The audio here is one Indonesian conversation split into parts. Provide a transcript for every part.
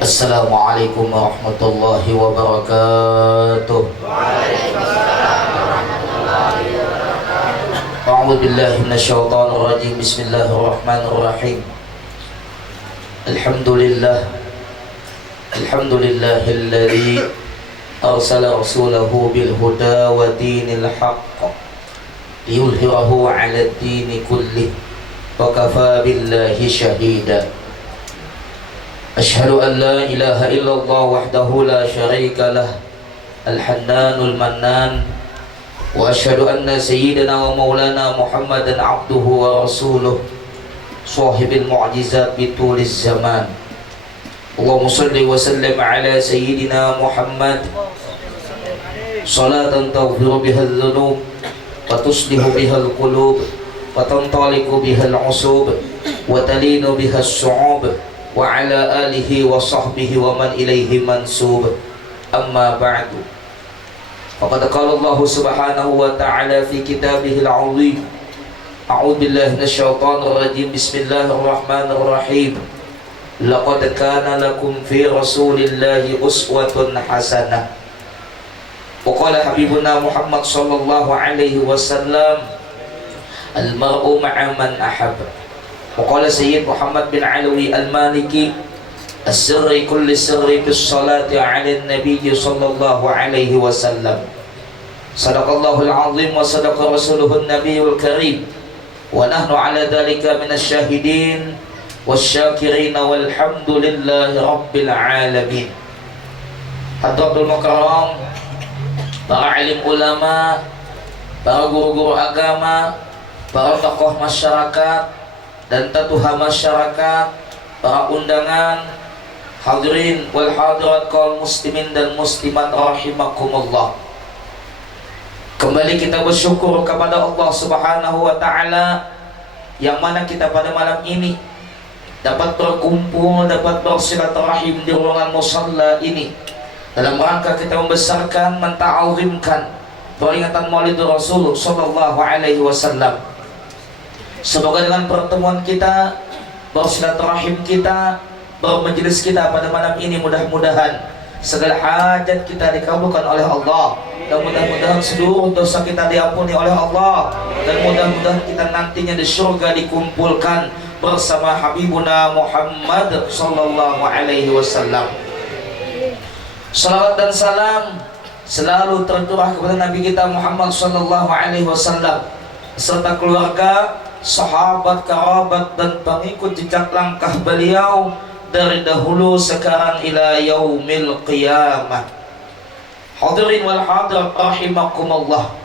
Assalamualaikum warahmatullahi wabarakatuh. A'udzu billahi minasyaitonir rajim. Bismillahirrahmanirrahim. Alhamdulillahilladzi arsala rasulahu bil huda wa dinil haqq liyudhhirahu 'alad dini kullih wa kafa billahi syahida. Asyhadu an la ilaha illallah wahdahu la syarika lah al-hannanul mannan wa asyhadu anna sayyidina wa maulana Muhammadan abduhu wa rasuluh sahibil mu'jizat bituliz zaman. Allahumma salli wa sallim ala sayyidina Muhammad salatan taghfiru biha adh-dhunub wa tuslihu biha al-qulub wa tantaliqu biha al-usub wa talinu biha as-su'ub wa ala alihi wa sahbihi wa man ilaihi mansub. Amma ba'du. Faqad qala Allah subhanahu wa ta'ala fi kitabihil 'azim. A'udzu billahi minasyaitonir rajim. Bismillahirrahmanirrahim. Laqad kana lakum fi rasulillahi uswatun hasanah. Wa qala habibuna Muhammad sallallahu alaihi wasallam, al-mar'u ma'a man ahabba. Waqala Sayyid Muhammad bin Alawi al-Maliki, as-sirri kulli sirri bis salati 'ala an-nabiy sallallahu alaihi wasallam. Sadaqallahu al-'azim wa sadaqa rasuluhu an-nabiyyul karim. Wa nahnu 'ala dhalika minasyahidin wasyakirin walhamdulillahi rabbil alamin. Hadratul mukarram, para alim ulama, para guru-guru agama, para tokoh masyarakat dan tatuha masyarakat, para undangan, hadirin wal hadirat kaum muslimin dan muslimat rahimakumullah. Kembali kita bersyukur kepada Allah Subhanahu wa ta'ala, yang mana kita pada malam ini dapat berkumpul, dapat bersilaturahim di ruangan musalla ini dalam rangka kita membesarkan, menta'azimkan peringatan Maulid Rasul sallallahu alaihi wasallam. Semoga dengan pertemuan kita, bersilaturahim kita, bermajelis kita pada malam ini, mudah-mudahan segala hajat kita dikabulkan oleh Allah, dan mudah-mudahan seluruh dosa kita diampuni oleh Allah, dan mudah-mudahan kita nantinya di surga dikumpulkan bersama Habibuna Muhammad sallallahu alaihi wasallam. Salawat dan salam selalu tercurah kepada Nabi kita Muhammad sallallahu alaihi wasallam serta keluarga, sahabat, kerabat dan pengikut jejak langkah beliau dari dahulu sekarang ila yaumil qiyamah. Hadirin wal hadirat rahimakumullah.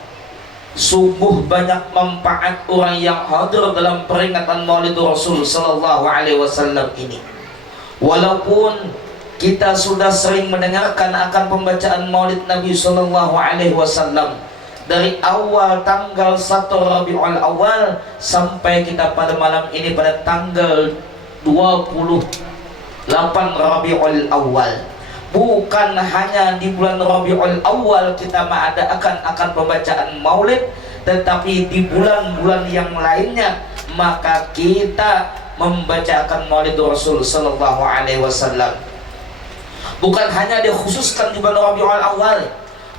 Sungguh banyak manfaat orang yang hadir dalam peringatan Maulid Rasul sallallahu alaihi wasallam ini. Walaupun kita sudah sering mendengarkan akan pembacaan Maulid Nabi sallallahu alaihi wasallam dari awal tanggal 1 Rabiul Awal sampai kita pada malam ini pada tanggal 28 Rabiul Awal. Bukan hanya di bulan Rabiul Awal kita mengadakan akan pembacaan Maulid, tetapi di bulan-bulan yang lainnya maka kita membacakan Maulid Rasul sallallahu alaihi wasallam. Bukan hanya dikhususkan di bulan Rabiul Awal,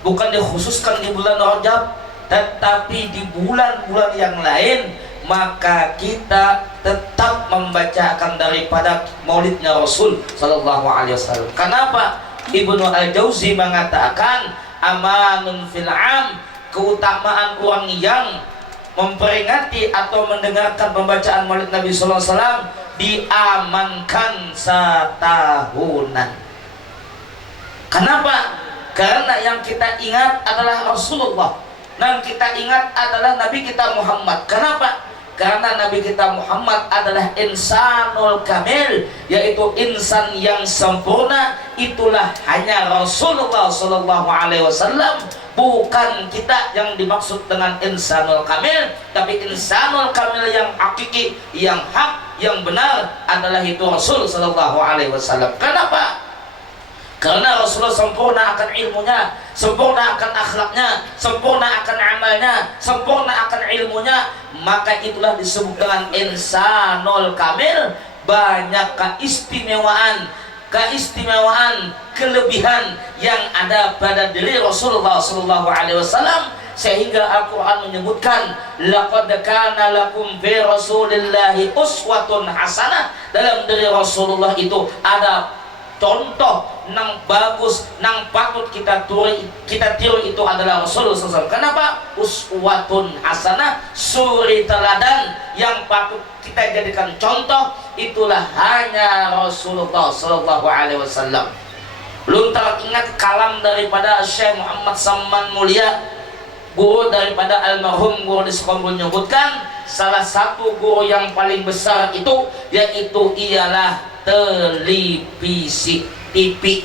bukan dikhususkan di bulan Rajab, tetapi di bulan-bulan yang lain maka kita tetap membacakan daripada maulidnya Rasul sallallahu alaihi wasallam. Kenapa? Ibnu Al-Jauzi mengatakan amanun fil am, keutamaan orang yang memperingati atau mendengarkan pembacaan maulid Nabi sallallahu alaihi wasallam diamankan setahunan. Kenapa? Karena yang kita ingat adalah Rasulullah, yang kita ingat adalah Nabi kita Muhammad. Kenapa? Karena Nabi kita Muhammad adalah insanul kamil, yaitu insan yang sempurna. Itulah hanya Rasulullah sallallahu alaihi wasallam, bukan kita yang dimaksud dengan insanul kamil, tapi insanul kamil yang hakiki, yang hak, yang benar adalah itu Rasul sallallahu alaihi wasallam. Kenapa? Karena Rasulullah sempurna akan ilmunya, sempurna akan akhlaknya, sempurna akan amalnya, sempurna akan ilmunya. Maka itulah disebut dengan insanul kamil, banyak keistimewaan kelebihan yang ada pada diri Rasulullah sallallahu alaihi wasallam, sehingga Al-Qur'an menyebutkan laqad kana lakum fi rasulillahi uswatun hasanah. Dalam diri Rasulullah itu ada contoh nang bagus, nang patut kita tiru itu adalah Rasulullah SAW. Kenapa? Uswatun hasanah, suri teladan yang patut kita jadikan contoh, itulah hanya Rasulullah Sallallahu Alaihi Wasallam. Belum teringat kalam daripada Syekh Muhammad Saman Mulia, guru daripada almarhum guru di sekolah, menyebutkan salah satu guru yang paling besar itu yaitu ialah televisi, TV.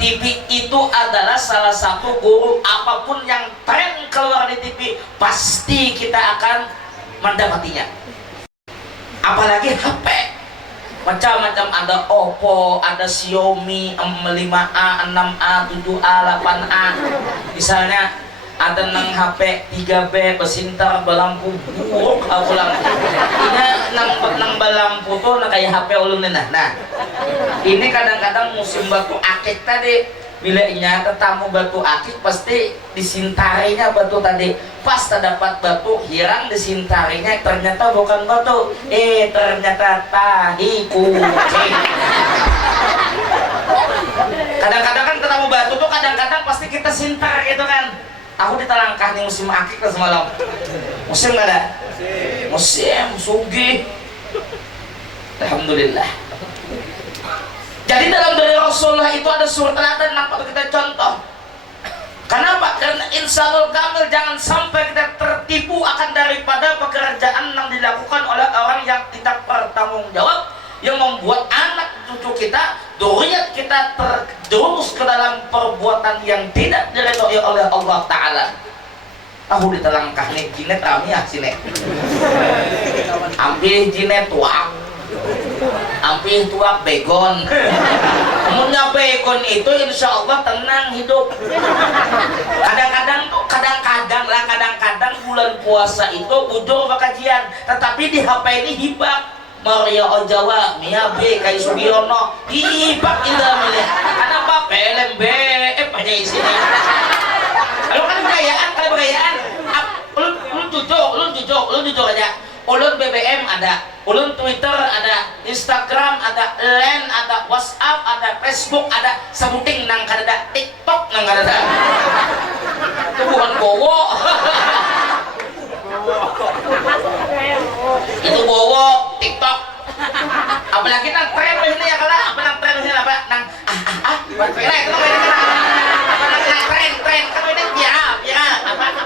TV itu adalah salah satu guru. Apapun yang tren keluar di TV pasti kita akan mendapatinya. Apalagi HP, macam-macam, ada Oppo, ada Xiaomi 5A, 6A, 7A, 8A. Misalnya ada nang HP 3B besintar balampu buruk ulang. Ini nang balampu tuh kayak HP ulun nah. Ini kadang-kadang musim batu akik tadi, bila tetamu batu akik pasti disintarinya batu tadi. Pas terdapat batu hirang disintarinya, ternyata bukan batu, ternyata tahi kucing. Kadang-kadang kan ketemu batu tuh kadang-kadang pasti kita sintar gitu kan. Aku ditalangkah nih musim akik lah semalam. Musim nggak ada? Musim sugi. Alhamdulillah. Jadi dalam diri Rasulullah itu ada suri teladan yang patut kita contoh. Kenapa? Karena insanul kamil jangan sampai kita tertipu akan daripada pekerjaan yang dilakukan oleh orang yang tidak bertanggung jawab, yang membuat anak cucu kita, dzurriyyat kita terjerumus ke dalam perbuatan yang tidak diridhoi oleh Allah Ta'ala. Tahu ditelangkah nih jinet ramiah sini. Ampih jinet tuak, ampih tuak begon. Punya begon itu insya Allah tenang hidup. Kadang-kadang bulan puasa itu bujur bakajian, tetapi di HP ini hibak. Maria Ojawa, Mia B, Kai Sugiono, hibak indah milih. Kenapa? PLMB, aja isinya. Kalau kan bergayaan, ulun jujur aja. Ulun BBM ada, ulun Twitter ada, Instagram ada, Line ada, WhatsApp ada, Facebook ada, sebuting nang kadada, TikTok nang kadada. Itu bukan bowo. Itu bowo TikTok. Apalagi nang tren ini ya kalah, apa nang tren ini apa nang kira itu apa nang tren kan ini ya apa aja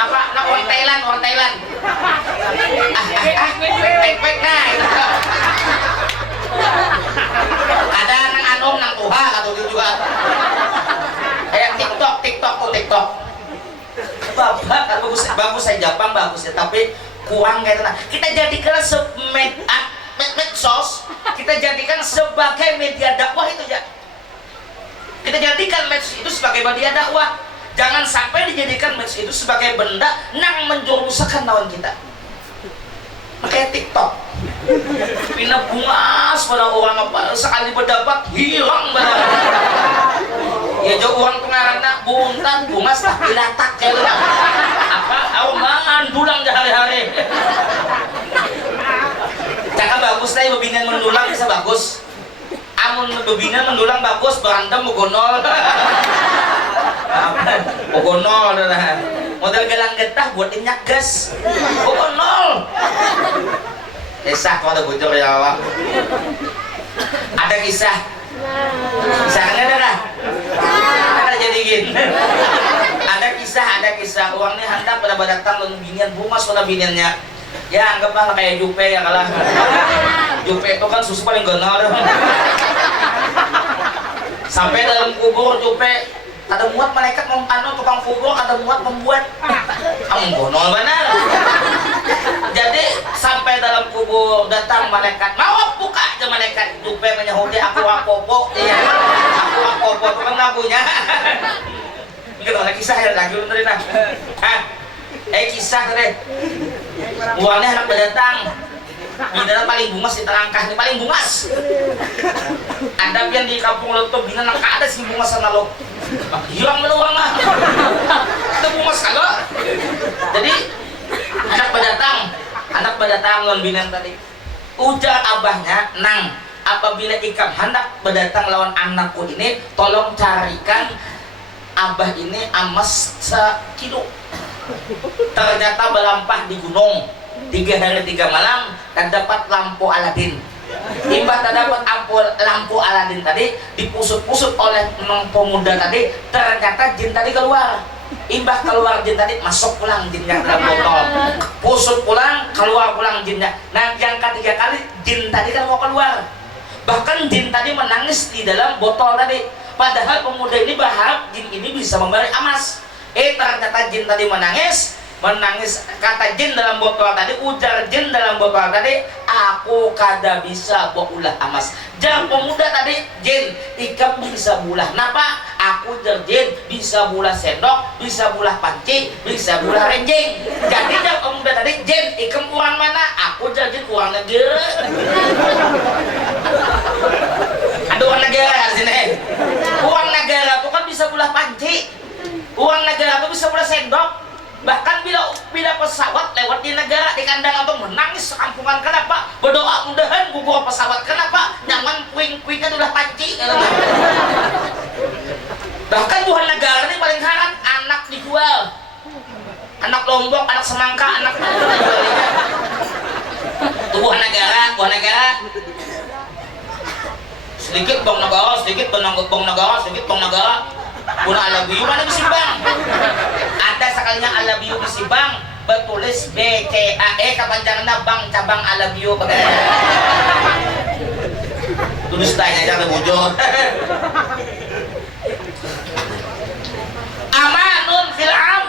apa nang orang Thailand baik nah ada nang anung nang tuha atau juga kayak TikTok bapak bagus saya Jepang bagus ya, tapi kurang kayak nah. Kita jadikan medsos, kita jadikan sebagai media dakwah itu ya. Kita jadikan medsos itu sebagai media dakwah. Jangan sampai dijadikan medsos itu sebagai benda yang menjerumuskan lawan kita. Makanya TikTok pindah bungas pada orang apa sekali berdapat hilang pada ya jauh orang pengarangnya buntan bungas lah dilatak kayak apa auman dulang hari-hari cakap bagus lah bebinian mendulang bisa bagus, amun bebinian mendulang bagus berantem mugonol mugonol lah model galang getah buat inyak gas mugonol. Kisah kau ada bocor ya Allah. Ada kisahnya ada kah? Ada jadi gini. Ada kisah uangnya hendak pada datang lalu binian bungas pada biniannya. Ya anggaplah kayak Jupe ya kalah. Jupe itu kan susu paling genal. Sampai dalam kubur Jupe ada muat malaikat tukang kubur ada muat membuat. Kamu gonol benar. Jadi sampai dalam kubur datang malaikat, mau buka aja malaikat. Jupe menyahudi aku wapopo, iya. Aku wapopo itu kan lagunya. Gitu lagi kisah lagi lu tadi nah. Kisah deh. Uangnya anak berdatang. Bina paling bungas di terangkah ini paling bungas. Ada yang di kampung lo tuh bina nang ada si bungas sana lo. Hilang meluang lah. Itu bungas kalau. Jadi anak berdatang lawan bina tadi. Ujar abahnya, nang apabila ikam hendak berdatang lawan anakku ini, tolong carikan abah ini amas sekilo. Ternyata berlampah di gunung 3 hari 3 malam dan dapat lampu Aladin. Imbah terdapat lampu Aladin tadi dipusut-pusut oleh pemuda tadi, ternyata jin tadi keluar. Imbah keluar jin tadi masuk pulang jinnya dalam botol, pusut pulang keluar pulang jinnya. Nah yang ketiga kali jin tadi kan mau keluar, bahkan jin tadi menangis di dalam botol tadi. Padahal pemuda ini berharap jin ini bisa memberi emas. Ternyata jin tadi menangis, kata jin dalam botol tadi, ujar jin dalam botol tadi, aku kada bisa ulah emas. Jar pemuda tadi, jin ikam bisa bulah napa? Aku jar jin bisa bulah sendok, bisa bulah panci, bisa bulah renjing. Jadi jar pemuda tadi, jin ikam orang mana? Aku jar jin orang negara. Ada orang negara di sini. Orang negara itu kan bisa bulah panci, orang negara itu bisa bulah sendok. Bahkan bila pesawat lewat di negara di kandang atau menangis sekampungan, kenapa? Berdoa mudahan gugur pesawat, kenapa? Nyaman puing-puingnya udah panci. Bahkan buah negara ini paling haram anak dijual, anak Lombok, anak Semangka, anak itu buah negara. Sedikit bang negara, sedikit bang negara, sedikit bang negara. Puna alabiyu mana bisa bang? Ada sekalinya alabiyu bisa bang, bertulis BCAE kepanjangannya Bank Cabang Alabiyu. Tulis tanya aja ke bujur. Amanun fil'am,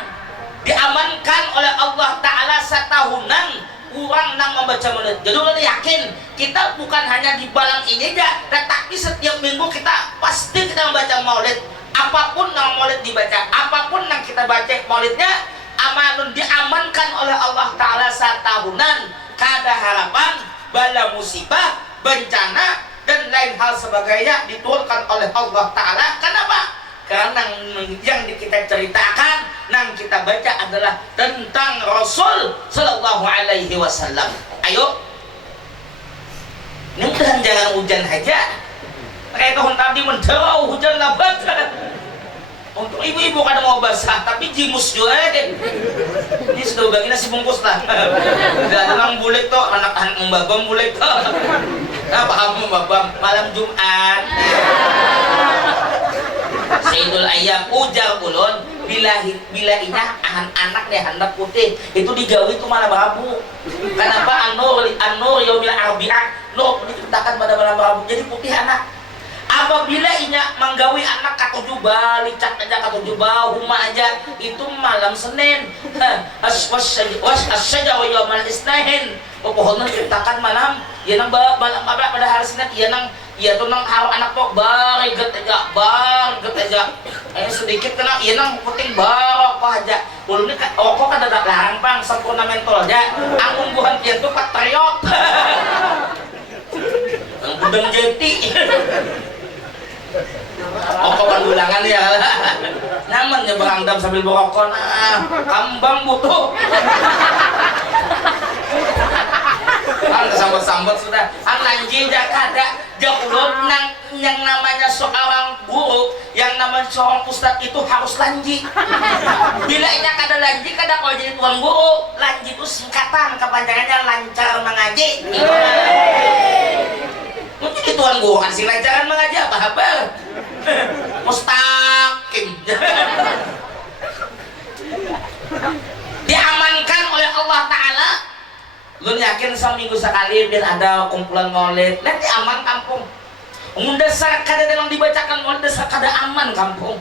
diamankan oleh Allah Ta'ala setahunan kurang nang membaca maulid. Jadi udah yakin kita bukan hanya di malam ini aja, tetapi setiap minggu kita pasti kita membaca maulid. Apapun yang maulid dibaca, apapun yang kita baca maulidnya, amanun diamankan oleh Allah Ta'ala setahunan, kada harapan, bala musibah, bencana dan lain hal sebagainya diturunkan oleh Allah Ta'ala. Kenapa? Karena yang kita ceritakan, yang kita baca adalah tentang Rasul Sallallahu Alaihi Wasallam. Ayo, ini mudahan jangan hujan aja. Kayak tahun tadi menderau hujan lebat. Untuk ibu-ibu kadang mau basah, tapi jimus juga deh. Ini sudah bagi nasi bungkus lah. Tidak tenang bulik toh, anak-anak membabam bulik toh. Nah, paham membabam malam Jumat. Sayyidul Ayam ujar ulun bila inah anak deh hendak putih itu digawi itu malah berabu. Kenapa anur yaumil arbi'ah? Nur diciptakan pada malam Rabu jadi putih anak. Apabila inya menggawi anak katujuh licak aja katujuh huma aja itu malam Senin. Asyaja yaumal isnain. Pepohonan diciptakan malam ya nang malam apa pada hari Senin ya nang ya tuh nang haro anak tok bariget aja sedikit kena ya nang penting barok aja ulun ini kok kada larang pang sempurna mentol aja ang ungguhan pian tuh patriot ang budang jeti pandulangan ya nyaman ya berangdam sambil berokok kambang butuh ang sambat-sambat sudah ang lanji kada jakulun nang yang namanya seorang guru yang namanya seorang ustadz itu harus lanji. Bila inya kada lanji kada kalau jadi tuan guru. Lanji itu singkatan kepanjangannya lancar mengaji. Mungkin di tuan guru kan sing lancaran mengaji apa mustaqim. Diamankan oleh Allah Ta'ala. Lu yakin seminggu sekali biar ada kumpulan maulid nanti aman kampung. Dasar kada memang dibacakan maulid dasar kada aman kampung.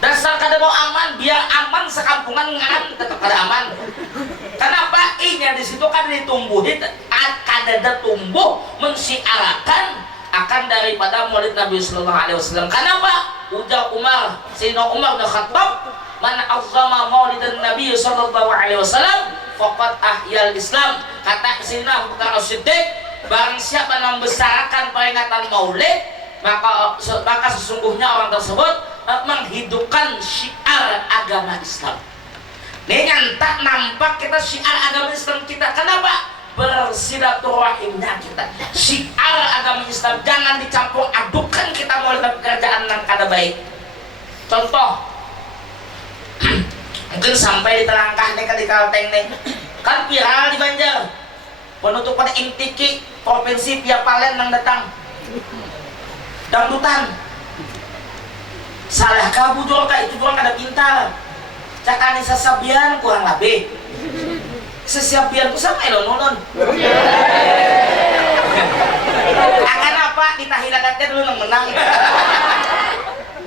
Dasar kada mau aman biar aman sekampungan ngan tetap kada aman. Kenapa? Inya di situ kada ditumbuhin kada tumbuh mensiarakan akan daripada maulid Nabi Sallallahu Alaihi Wasallam. Kenapa? Ujar Umar, Sayyidina Umar bin Khattab man azzama maulidan Nabi sallallahu alaihi wasallam faqad ahyal Islam. Kata Sayyidina Abu Bakar As-Siddiq, barang siapa yang membesarkan peringatan Maulid, maka sesungguhnya orang tersebut menghidupkan syiar agama Islam. Ini tak nampak kita syiar agama Islam kita. Kenapa? Bersilaturahimnya kita. Syiar agama Islam jangan dicampur adukan kita mulai pekerjaan yang kada baik. Contoh, mungkin sampai di Telangkah nih, di Kalteng nih, kan viral di Banjar penutupan Intiki provinsi Via Palen yang datang dangdutan. Salah kabujur kah itu orang kada pintar. Cakani sesabian kurang lebih. Sesiapian ku sama elon nulun. Akan apa ditahilagatnya dulu nang menang.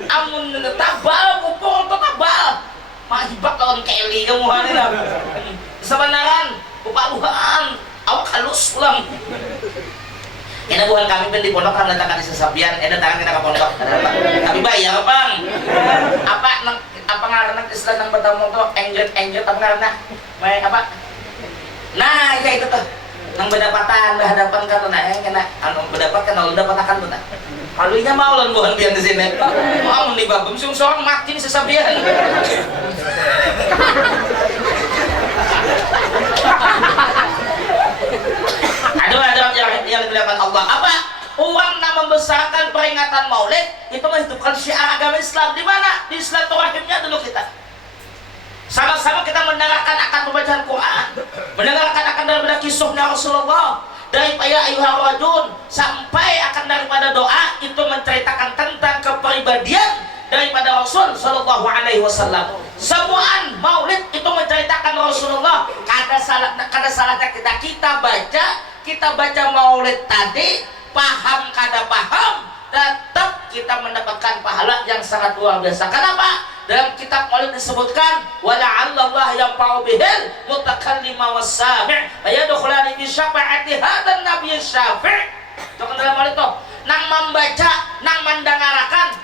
Amun tabal kupung to tabal. Mahibak lawan Kelly kamu hari lah. Sebenaran kupaluhan awak halus ulang. Ini bukan kami pun di pondok kan datangkan sesabian, datangkan kita ke pondok. Tapi bayar bang. Apa ngaranna istilah nang bertamu tuh engget apa ngaranna? May apa? Nah, ya itu tuh. Nang berdapatan berhadapan kan tuh nah, kena anu berdapat kan anu dapatakan tuh nah. Alunya mau lan bukan biar di sini. Mau nih babem sung soang makin sesabian. Ada yang dilakukan Allah apa? Uang nak membesarkan peringatan Maulid itu menghidupkan syiar agama Islam. Di mana? Di silaturahimnya dulu kita. Sama-sama kita mendengarkan akan pembacaan Quran, mendengarkan akan daripada kisahnya Rasulullah, daripada ayuhar rajun sampai akan daripada doa itu menceritakan tentang kepribadian daripada Rasul Sallallahu Alaihi Wasallam. Semuaan Maulid itu menceritakan Rasulullah. Kada salahnya kita baca Maulid tadi, paham kada paham, tetap kita mendapatkan pahala yang sangat luar biasa. Kenapa? Dalam kitab Maulid disebutkan wala'allallah yanfa'u bihil mutakallima was-sami' ayadkhulani bi syafa'ati hadan nabiy syafi'. Itu kan dalam Maulid tuh nang membaca nang mendengarakan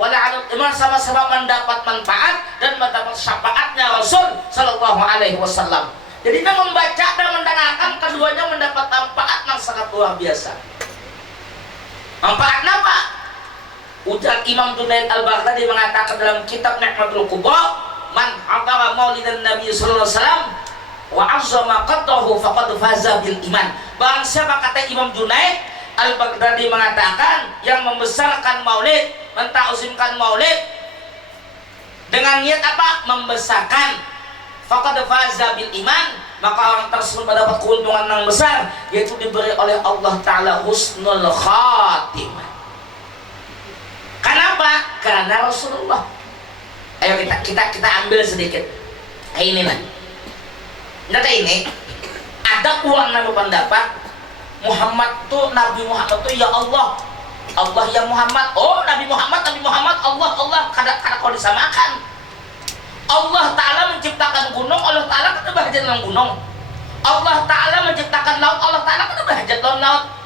wala'allallah sama-sama mendapat manfaat dan mendapat syafaatnya Rasul sallallahu alaihi wasallam. Jadi nang membaca dan mendengarkan keduanya mendapat manfaat yang sangat luar biasa. Manfaat apa? Ujar Imam Junaid Al-Baghdadi mengatakan dalam kitab Ni'matul Kubra, man hadara maulidan Nabi sallallahu alaihi wasallam wa 'azzama qadrahu faqad faza bil iman. Barang siapa, kata Imam Junaid Al-Baghdadi mengatakan, yang membesarkan Maulid, mentakzimkan Maulid dengan niat apa? Membesarkan, faqad faza bil iman, maka orang tersebut mendapat keuntungan yang besar, yaitu diberi oleh Allah Ta'ala husnul khatimah. Kenapa? Karena Rasulullah. Ayo kita ambil sedikit. Ini lah. Data ini ada uang nama pendapat Muhammad tuh, Nabi Muhammad tuh ya Allah, Allah ya Muhammad. Oh Nabi Muhammad Allah kada kau disamakan. Allah Ta'ala menciptakan gunung, Allah Ta'ala kada bahajat dalam gunung. Allah Ta'ala menciptakan laut, Allah Ta'ala kada bahajat dalam laut.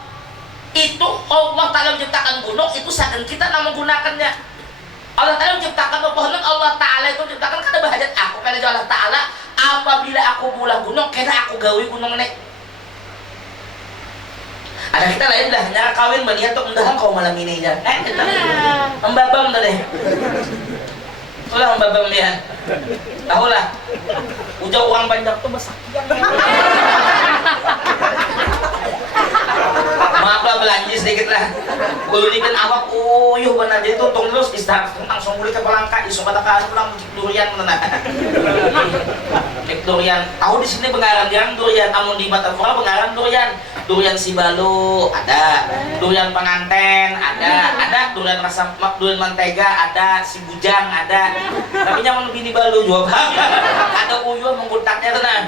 Itu Allah Ta'ala menciptakan gunung, itu saking kita nak menggunakannya. Allah Ta'ala menciptakan pepohonan, Allah Ta'ala itu menciptakan kada bahajat aku kena Allah Ta'ala apabila aku bulah gunung kena aku gawi gunung ini. Ada kita lain lah nyara kawin melihat tuh undahan kau malam ini aja. Membabam tuh deh. Itulah membabam dia. Tahu lah. Ujau uang banyak tuh besar. Maaf lah belanja sedikit lah. Ulikan awak uyuh benar jadi tuntung terus istirahat langsung mulai ke Palangka isu kata kan pulang cik durian mana. Cik durian. Tahu di sini Bengaran yang durian, amun di Batavora Bengaran durian. Durian Sibalu ada, durian penganten ada durian rasa durian mentega ada, si bujang ada. Tapi nyaman bini balu juga. Ada uyuh menggutaknya tuh nah.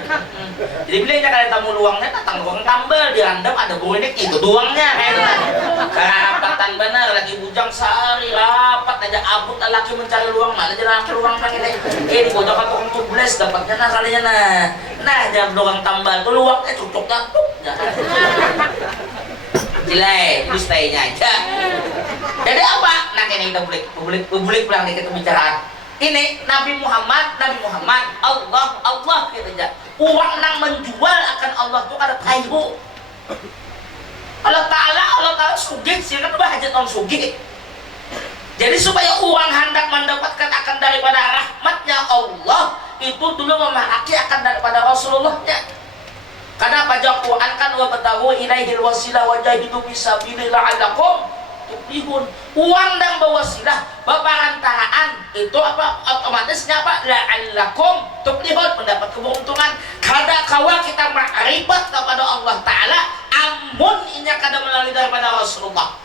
Jadi bilangnya kalau tamu luangnya datang luang tambal dirandam ada buinik itu doangnya kayak gitu. Karena rapatan benar lagi bujang sehari rapat aja abut laki mencari luang malah jadi laki luang kan ini. Di bojok aku untuk tubles dapatnya nah kalinya nah jam luang tambal tuh luangnya cocoknya tuh. Jelek, terus stay-nya aja. Jadi apa? Nah ini kita publik pulang nih kita bicaraan. ini Nabi Muhammad Allah gitu aja. Uang nang menjual akan Allah tuh kada tahu. Allah Ta'ala sugih sih kan bahajat orang sugih. Jadi supaya uang hendak mendapatkan akan daripada rahmatnya Allah, itu dulu memahaki akan daripada Rasulullahnya. Karena pajak Quran kan wa batahu ilaihil wasilah wa jahidu fisabilillah la'allakum tuflihun. Uang dan berwasilah beparantaraan itu apa otomatisnya apa? La'allakum tuflihun, mendapat keberuntungan. Kada kawa kita ma'rifat kepada Allah Ta'ala, amun inya kada melalui daripada Rasulullah.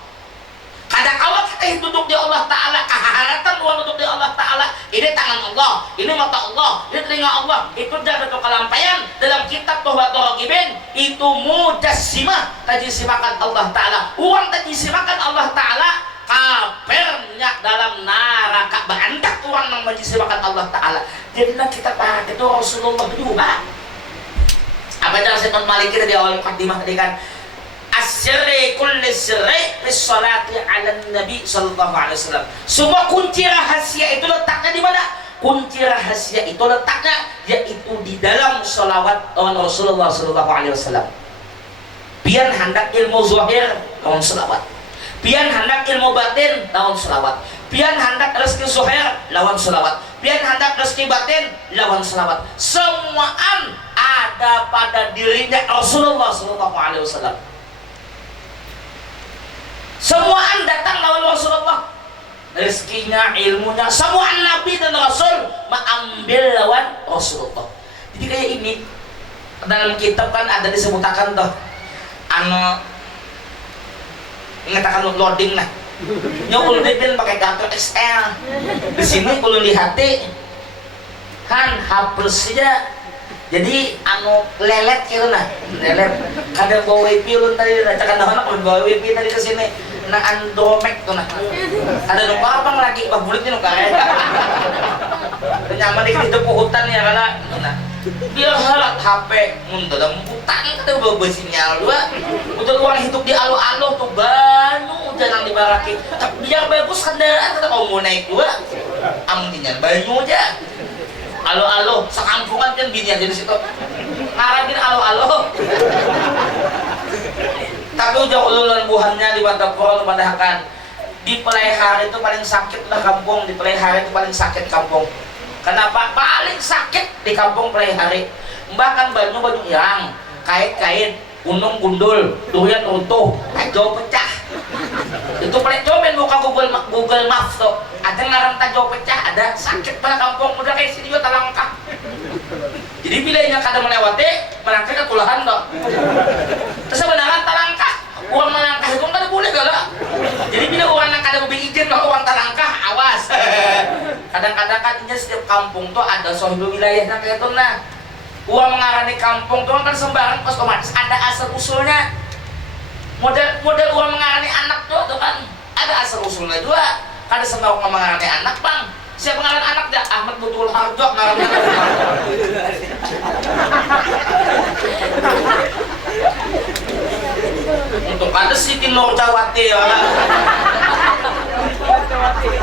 Kada kawa kita duduk di Allah Ta'ala, keharatan uang duduk di Allah Ta'ala. Ini tangan Allah, ini mata Allah, ini telinga Allah. Itu dari kelampaian dalam kitab bahwa Torogibin itu mujassimah, tajisimakan Allah Ta'ala. Uang tajisimakan Allah Ta'ala, kapernya dalam neraka. Berantak uang yang majisimakan Allah Ta'ala. Jadilah kita pakai itu Rasulullah juga. Apa yang saya Malik kita di awal mukadimah tadi kan, asyri kulli sirri bis salati ala nabi sallallahu alaihi wasallam. Semua kunci rahasia itu letaknya di mana? Kunci rahasia itu letaknya yaitu di dalam salawat Rasulullah sallallahu alaihi wasallam. Pian hendak ilmu zahir lawan salawat. Pian hendak ilmu batin lawan salawat. Pian hendak rezeki zahir lawan salawat. Pian hendak rezeki batin lawan salawat. Semuaan ada pada dirinya Rasulullah sallallahu alaihi wasallam. Semuaan datang lawan Rasulullah. Rezekinya, ilmunya, semua Nabi dan Rasul mengambil lawan Rasulullah. Jadi kayak ini dalam kitab kan ada disebutakan tuh mengatakan loading lah. Nyokul dipin pakai kartu XL. Di sini kalau lihati kan hapus saja. Jadi lelet gitu nah, lelet. Kadang bawa wifi lu tadi, cakan anak bawa wifi tadi ke sini. Nah Andromek tuh nah. Ada numpang apa lagi bah bulit ini kayak. Nyaman di hidup hutan ya karena nah. Dia halat HP mun dalam hutan kita bawa sinyal dua. Udah uang hidup di alo-alo tuh banyu jangan dibaraki. Biar bagus kendaraan tetap mau naik dua. Amunnya banyu aja. Alo-alo, sekampungan kan bini aja di situ. Ngarapin alo-alo. Tapi udah ululan buhannya di Wadapur memadahakan. Di pelihara itu paling sakit lah kampung, di pelihara itu paling sakit kampung. Kenapa? Paling sakit di kampung pelihara. Bahkan baju irang, kait-kait, gunung gundul, durian runtuh, ajo pecah. Itu paling cobain buka Google Maps tuh. Ada ngaran tajo pecah, ada sakit pada kampung udah kayak sini juga talangkah. Jadi bilanya kada melewati, melangkah ke tulahan tuh. Terus sebenarnya talangkah, uang melangkah itu kada boleh gala. Jadi bila orang yang kada mobil izin kalau uang talangkah, awas. Kadang-kadang kan setiap kampung tuh ada sohibul wilayahnya kayak itu nah. Uang mengarani kampung tuh kan sembarang otomatis ada asal usulnya. Model uang mengarani anak tuh kan ada asal usulnya juga. Kada sembarang mengarani anak bang. Siapa ngaran anak dah? Ahmad Butul Harjo ngaran anak. Untuk ada Siti Nurjawati ya.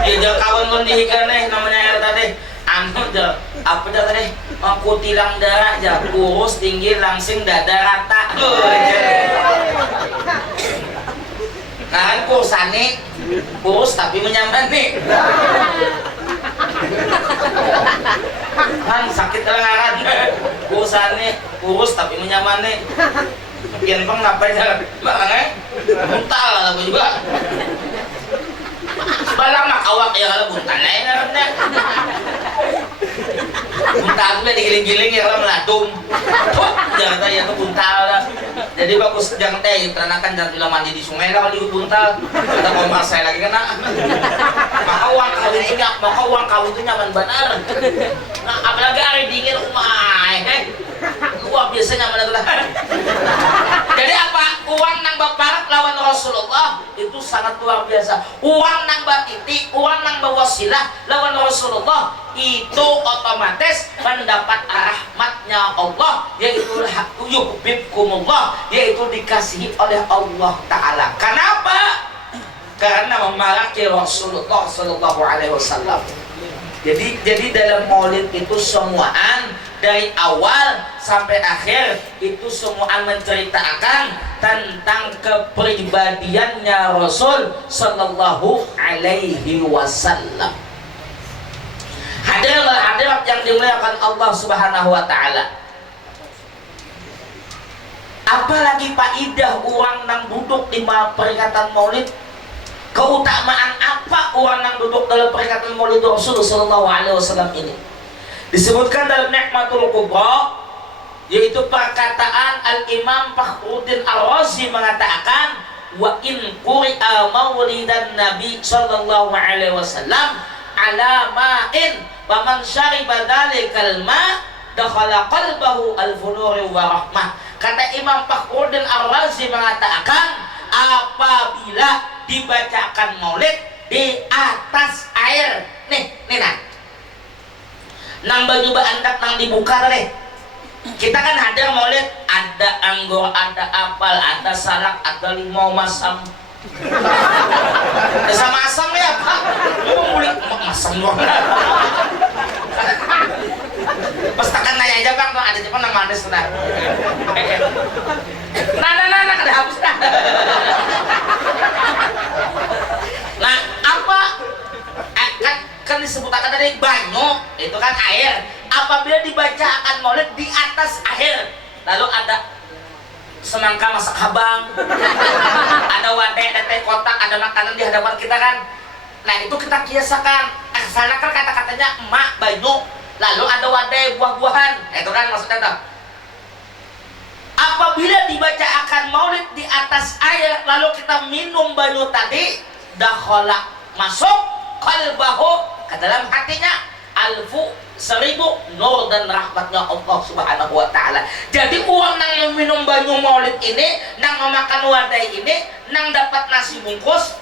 Dia jauh kawan kon dihikan namanya air tadi. Apa dah tadi? Aku tilang darah aja, kurus tinggi langsing dada rata. Nah kan kursane kurus tapi menyamani. Kan sakit lengaran. Kursane kurus tapi menyamani. Pian bang ngapain jalan? Bang buntal lah juga. Balang mak awak ya kalau buntal lain karena. Buntal itu digiling-giling ya kalau meladum. Jangan tanya itu buntal lah. Jadi bagus jangan teh teranakan jangan bilang mandi di sungai lah kalau di buntal. Kita mau masai lagi kena. Maka uang kawin itu nyaman benar. Nah apalagi hari dingin uang biasa nyaman itu lah. Jadi apa? Uang nang baparak lawan Rasulullah itu sangat luar biasa. Uang nang batiti, uang nang bawasilah lawan Rasulullah itu otomatis mendapat rahmatnya Allah, yaitu yuhibbukumullah, yaitu dikasihi oleh Allah Ta'ala. Kenapa? Karena memaraki Rasulullah Sallallahu Alaihi Wasallam. Jadi dalam maulid itu semuaan dari awal sampai akhir itu semuaan menceritakan tentang kepribadiannya Rasul Sallallahu Alaihi Wasallam. Hadirat yang dimuliakan Allah Subhanahu Wa Taala. Apalagi faidah orang nang duduk di peringatan maulid. Keutamaan apa orang yang duduk dalam peringatan Maulid Rasulullah Sallallahu Alaihi Wasallam ini? Disebutkan dalam Ni'matul Kubra, yaitu perkataan Al-Imam Fakhruddin Ar-Razi mengatakan, wa in quri'a maulidan Nabi Sallallahu Alaihi Wasallam ala ma'in wa man syariba dhalikal ma' dakhala qalbahu al-funuri wa rahmah. Kata Imam Fakhruddin Ar-Razi mengatakan, apabila dibacakan maulid di atas air nih nang baju andak nang dibuka deh. Kita kan hadir maulid, ada anggur, ada apel, ada salak, ada limau masam. Sama asam ya Pak, lu mulai masam doang. Pas tekan nanya aja Bang, ada siapa nama ada sudah. Nah, kada habis dah. Nah, apa? Kan disebutkan dari banyu, itu kan air. Apabila dibacakan maulid di atas air, lalu ada semangka masak habang, ada wadah, ada teh kotak, ada makanan di hadapan kita kan. Nah, itu kita kiasakan. Sana kan kata-katanya emak banyu, lalu ada wadah buah-buahan. Itu kan maksudnya tuh. Apabila dibacakan maulid di atas air, lalu kita minum banyu tadi, dakhala masuk qalbahu ke dalam hatinya alfu seribu nur dan rahmatnya Allah Subhanahu Wa Taala. Jadi orang yang minum banyu maulid ini, nang memakan wadah ini, nang dapat nasi bungkus,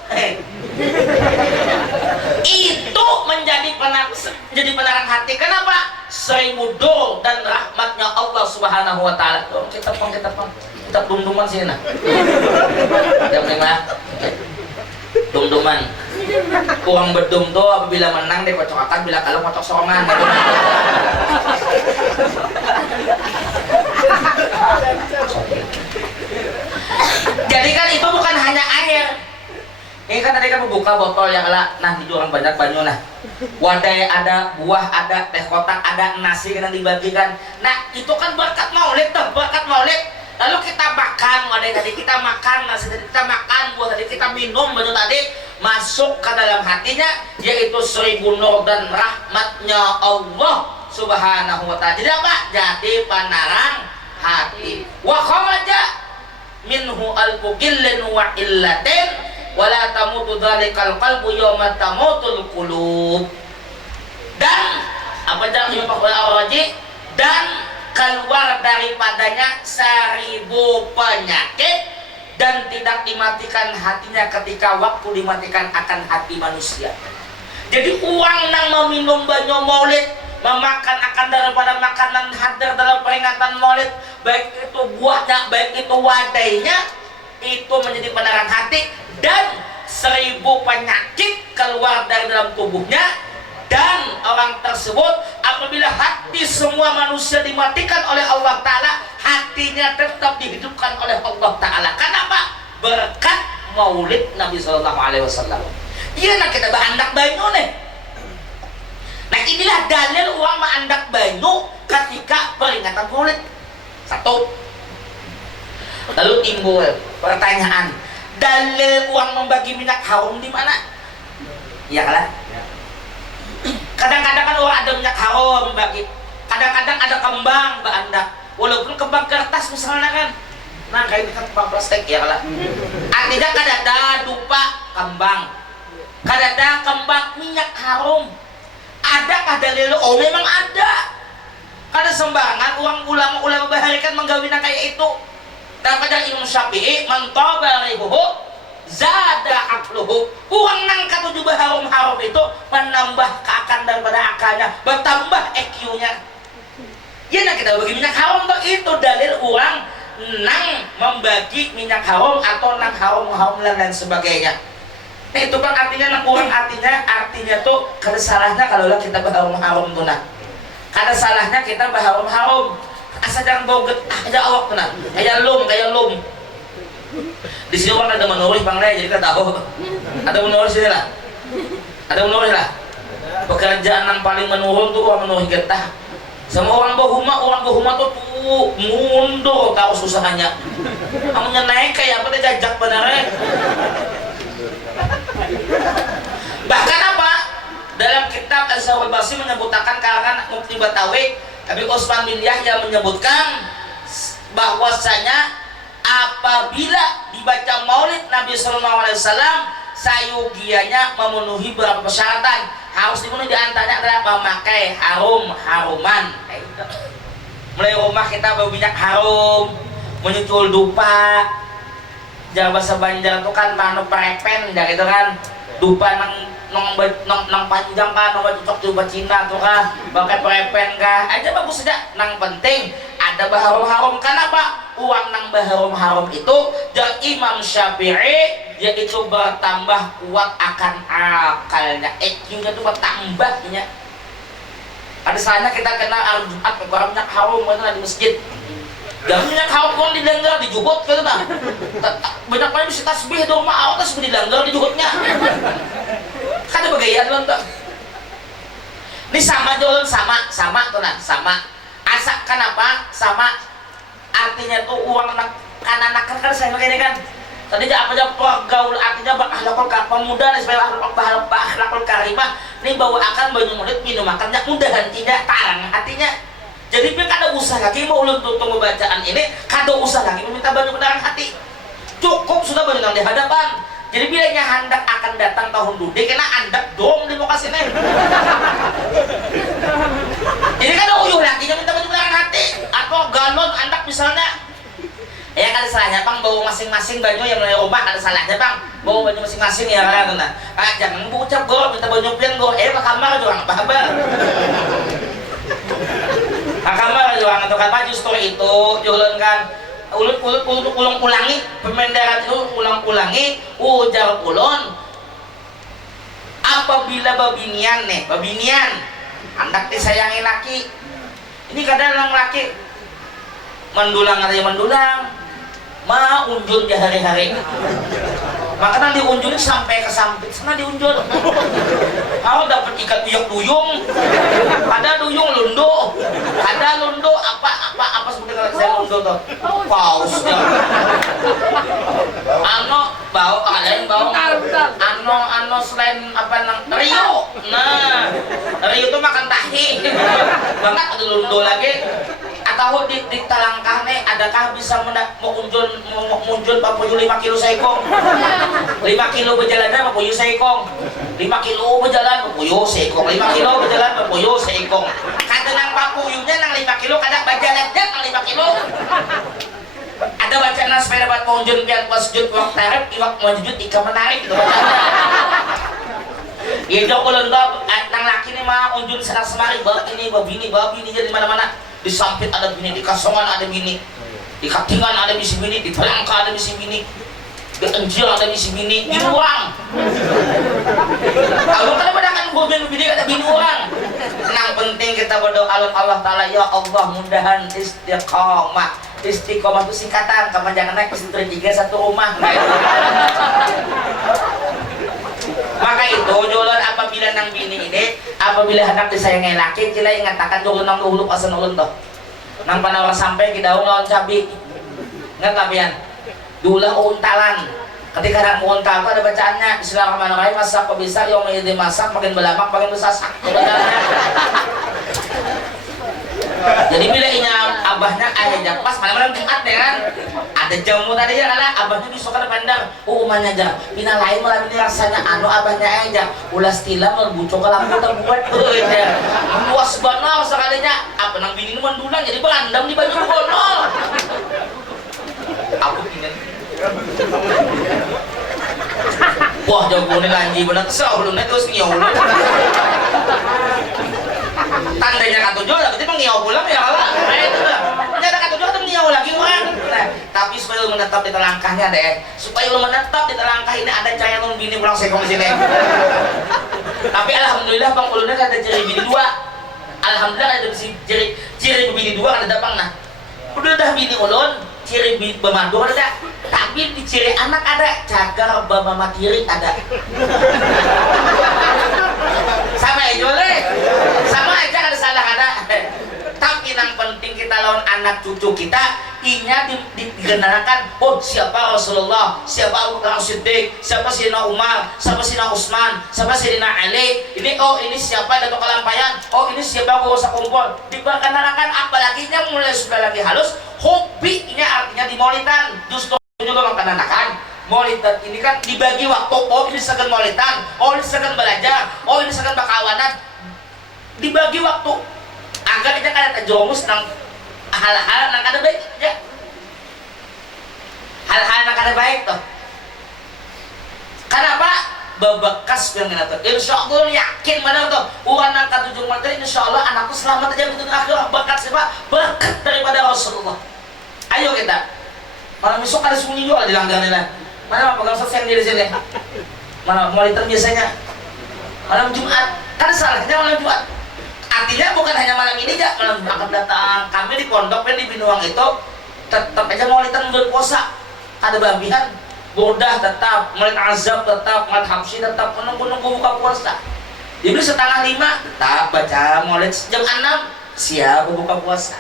itu menjadi penerang hati. Kenapa? Seribu nur dan rahmatnya Allah Subhanahu Wa Taala. Kita dum-duman sih nah. Dum-duman. Kurang berdum tuh apabila menang dia kocok akan, bila kalah kocok sorongan. Jadi kan itu bukan hanya air. Ini kan tadi kan membuka botol yang lah, nah di orang banyak banyu nah. Wadah ada, buah ada, teh kotak ada, nasi yang dibagikan. Nah itu kan berkat maulid tuh, berkat maulid. Lalu kita makan wadah tadi, kita makan nasi tadi, kita makan buah tadi, kita minum banyu tadi, masuk ke dalam hatinya, yaitu seribu nur dan rahmatnya Allah Subhanahu Wa Taala. Jadi apa? Jadi penerang hati. Wa kharaja minhu al-qillin wa illatin wala tamutu dzalikal qalbu yawma tamutul qulub. Dan apa yang Imam Al-Raji, dan keluar daripadanya 1000 penyakit dan tidak dimatikan hatinya ketika waktu dimatikan akan hati manusia. Jadi uang nang meminum banyu maulid, memakan akan daripada makanan hadir dalam peringatan maulid, baik itu buahnya, baik itu wadahnya, itu menjadi penerang hati, dan 1000 penyakit keluar dari dalam tubuhnya. Dan orang tersebut apabila hati semua manusia dimatikan oleh Allah Ta'ala, hatinya tetap dihidupkan oleh Allah Ta'ala. Kenapa? Berkat maulid Nabi Sallallahu Alaihi Wasallam. Iya nak kita berandak banyu nih. Nah inilah dalil uang mengandak banyu ketika peringatan maulid. Satu. Lalu timbul pertanyaan, dalil uang membagi minyak harum di mana? Iya kan? Kadang-kadang kan orang ada minyak harum bagi, kadang-kadang ada kembang berandak, walaupun kembang kertas misalnya kan, nah kayak ini kan kembang plastik ya lah. Artinya kadang-kadang dupa kembang, kadang-kadang kembang minyak harum. Adakah dalil? Oh memang ada. Kada sembarangan uang ulama-ulama bahari kan menggawina kayak itu. Dan pada Imam Syafi'i, man taba ribuhu zada akluhu. Uang nang katujuh harum-harum itu menambah keakan daripada akalnya, bertambah EQ-nya. Ya nah kita bagi minyak harum tuh, itu dalil orang nang membagi minyak harum atau nang harum-harum dan lain sebagainya. Nah itu bang artinya nak kurang artinya tuh kada salahnya kalau lah kita berharum-harum tuh nah. Kada salahnya kita berharum-harum. Asa jangan boget aja awak tuh nah. Kayak lum. Di sini orang ada menulis bang jadi kita tahu. Ada menulis sini lah. Ada menulis lah. Pekerjaan yang paling menurun tuh orang menulis getah. Sama orang bahuma tuh mundur tahu susahnya. Amunya naik kayak apa dia jajak benernya. Bahkan apa? Dalam kitab Al-Sahih Basri menyebutkan karangan Mufti Batawi Habib Utsman bin Yahya menyebutkan bahwasanya apabila dibaca Maulid Nabi Sallallahu Alaihi Wasallam sayugianya memenuhi beberapa persyaratan. Harus dipenuhi diantaranya adalah memakai haruman. Mulai rumah kita bau minyak harum, menyucul dupa. Jangan bahasa Banjar itu kan manu perepen, ya gitu kan. Dupa nang panjang kan, nang cocok dupa Cina tuh kan, pakai perepen kah? Aja bagus saja. Nang penting ada baharum-harum. Kenapa? Uang nang baharum-harum itu dari Imam Syafi'i yaitu bertambah kuat akan akalnya, EQ-nya itu bertambahnya. Ada salahnya kita kenal hari Jumat keluar minyak harum mana di masjid. Jangan minyak harum orang dilanggar dijubut gitu nah. Banyak banget bisa tasbih di rumah awak tasbih dilanggar dijubutnya. Kan ada bagaian loh tuh. Ini sama jualan sama tuh nah sama. Asa kenapa sama? Artinya tuh uang anak kan saya begini kan. Tadi apa aja pergaul artinya berakhlakul pemuda dan supaya berakhlakul karimah ini bawa akan banyak murid minum makannya mudah tidak tarang hatinya. Jadi dia kada usah lagi mau ulun tutup bacaan ini kada usah lagi meminta banyak kedaran hati. Cukup sudah banyak yang di hadapan. Jadi bilanya hendak akan datang tahun dude kena andak dong di muka sini. Jadi kada uyuh lagi yang minta banyak kedaran hati atau galon andak misalnya. Ya kan salahnya bang bawa masing-masing baju yang mulai rumah ada salahnya bang bawa baju masing-masing ya kan nah jangan bucap go minta baju pian go ke kamar juga nggak apa-apa kamar juga nggak kan justru itu jualan kan ulang ulangi pemenderan itu ulang-ulangi ujar ulun apabila babinian hendak disayangi laki ini kadang orang laki mendulang unjun di hari-hari makanya diunjun sampai ke sampit sana diunjun kalau dapat ikat biok duyung ada duyung lundo apa sebutnya kalau saya lundo tuh paus bau ada yang bau selain apa nang Rio nah Rio tuh makan tahi banget ada lundo lagi atau di talangkah nih adakah bisa munjul papuyu 5 kilo seekong 5 kilo berjalan papuyu seekong 5 kilo berjalan papuyu seekong 5 kilo berjalan papuyu seekong kata nang papuyunya nang 5 kilo kadang berjalannya nang 5 kilo ada bacaan sepeda buat munjul pian pasjud waktu tarif iwak mawajud ika menarik gitu ya jauh kalau nang laki nih mah unjul senang semari babini jadi mana-mana di sampit ada bini, di kasongan ada bini, di katingan ada bisi bini, di pelangka ada bisi bini, di enjil ada bisi bini, di ruang. Kalau kada pada kan bini ada bini orang. Yang penting kita berdoa Allah Taala ya Allah mudahan istiqomah. Istiqomah itu singkatan, kamu jangan naik istri 3 satu rumah. Maka itu jualan apabila nang bini ini apabila hendak disayangi laki kila ingatakan jualan nang dulu asan ulun toh nang panawar sampai kita lawan cabi nggak tapian dulang untalan ketika nang untal itu ada bacaannya Bismillahirrahmanirrahim masak bisa yang menjadi masak makin belamak makin besasak jadi bila abahnya ayah pas malam-malam Jumat deh kan ada jamu tadi ya karena abahnya disuka pandang umumnya aja pina lain malam ini rasanya abahnya aja ulas tila merbucok ke lampu terbuat ya luas benar sekalinya apa nang bini mendulang jadi berandam di baju bonol aku ingin wah jago nih lanji bener kesel belum terus ngiau tandanya katujuh lah berarti mengiau pulang ya Allah itu lah nyata katujuh atau mengiau lagi orang nah tapi supaya ulun menetap di telangkahnya deh. Supaya ulun menetap di telangkah ini ada cahaya ulun bini pulang sekong di sini. Tapi alhamdulillah bang ulunnya kan ada ciri bini dua. Alhamdulillah ada ciri bini dua ada dapang nah. Udah dah bini ulun ciri bemadu ada. Tapi di ciri anak ada cagar bama matiri ada. Sama aja boleh. Sama aja ada salah ada. Tapi yang penting kita lawan anak cucu kita inya digenarakan oh siapa Rasulullah, siapa Abu Bakar Siddiq, siapa Sayyidina Umar, siapa Sayyidina Utsman, siapa Sayyidina Ali. Ini oh ini siapa Datuk Kalampayan, oh ini siapa Guru Sakumpul. Digenarakan apalagi nya mulai sudah lagi halus hobinya artinya dimolitan. Justru juga mengkenanakan molitan ini kan dibagi waktu. Oh ini segan molitan, oh ini segan belajar, oh ini segan bakawanan. Dibagi waktu agar kita kan terjerumus nang hal-hal nang kada baik ya. Hal-hal nang kada baik tuh. Kenapa? Bebekas yang kita tuh. Insyaallah yakin mana tuh. Urang nang katujung mata insyaallah anakku selamat aja betul akhir berkat siapa? Berkat daripada Rasulullah. Ayo kita. Malam besok ada sunyi juga di langganan lah. Mana pegang sosial di sini? Mana monitor biasanya? Malam Jumat. Kan salahnya malam Jumat. Artinya bukan hanya malam ini aja, malam akan datang kami di pondok di Binuang itu tetap aja maulidan berpuasa, ada babihan, burdah tetap, maulid azab tetap, maulid habsyi tetap, menunggu buka puasa. Jadi setengah 5 tetap baca maulid, jam 6 siap buka puasa.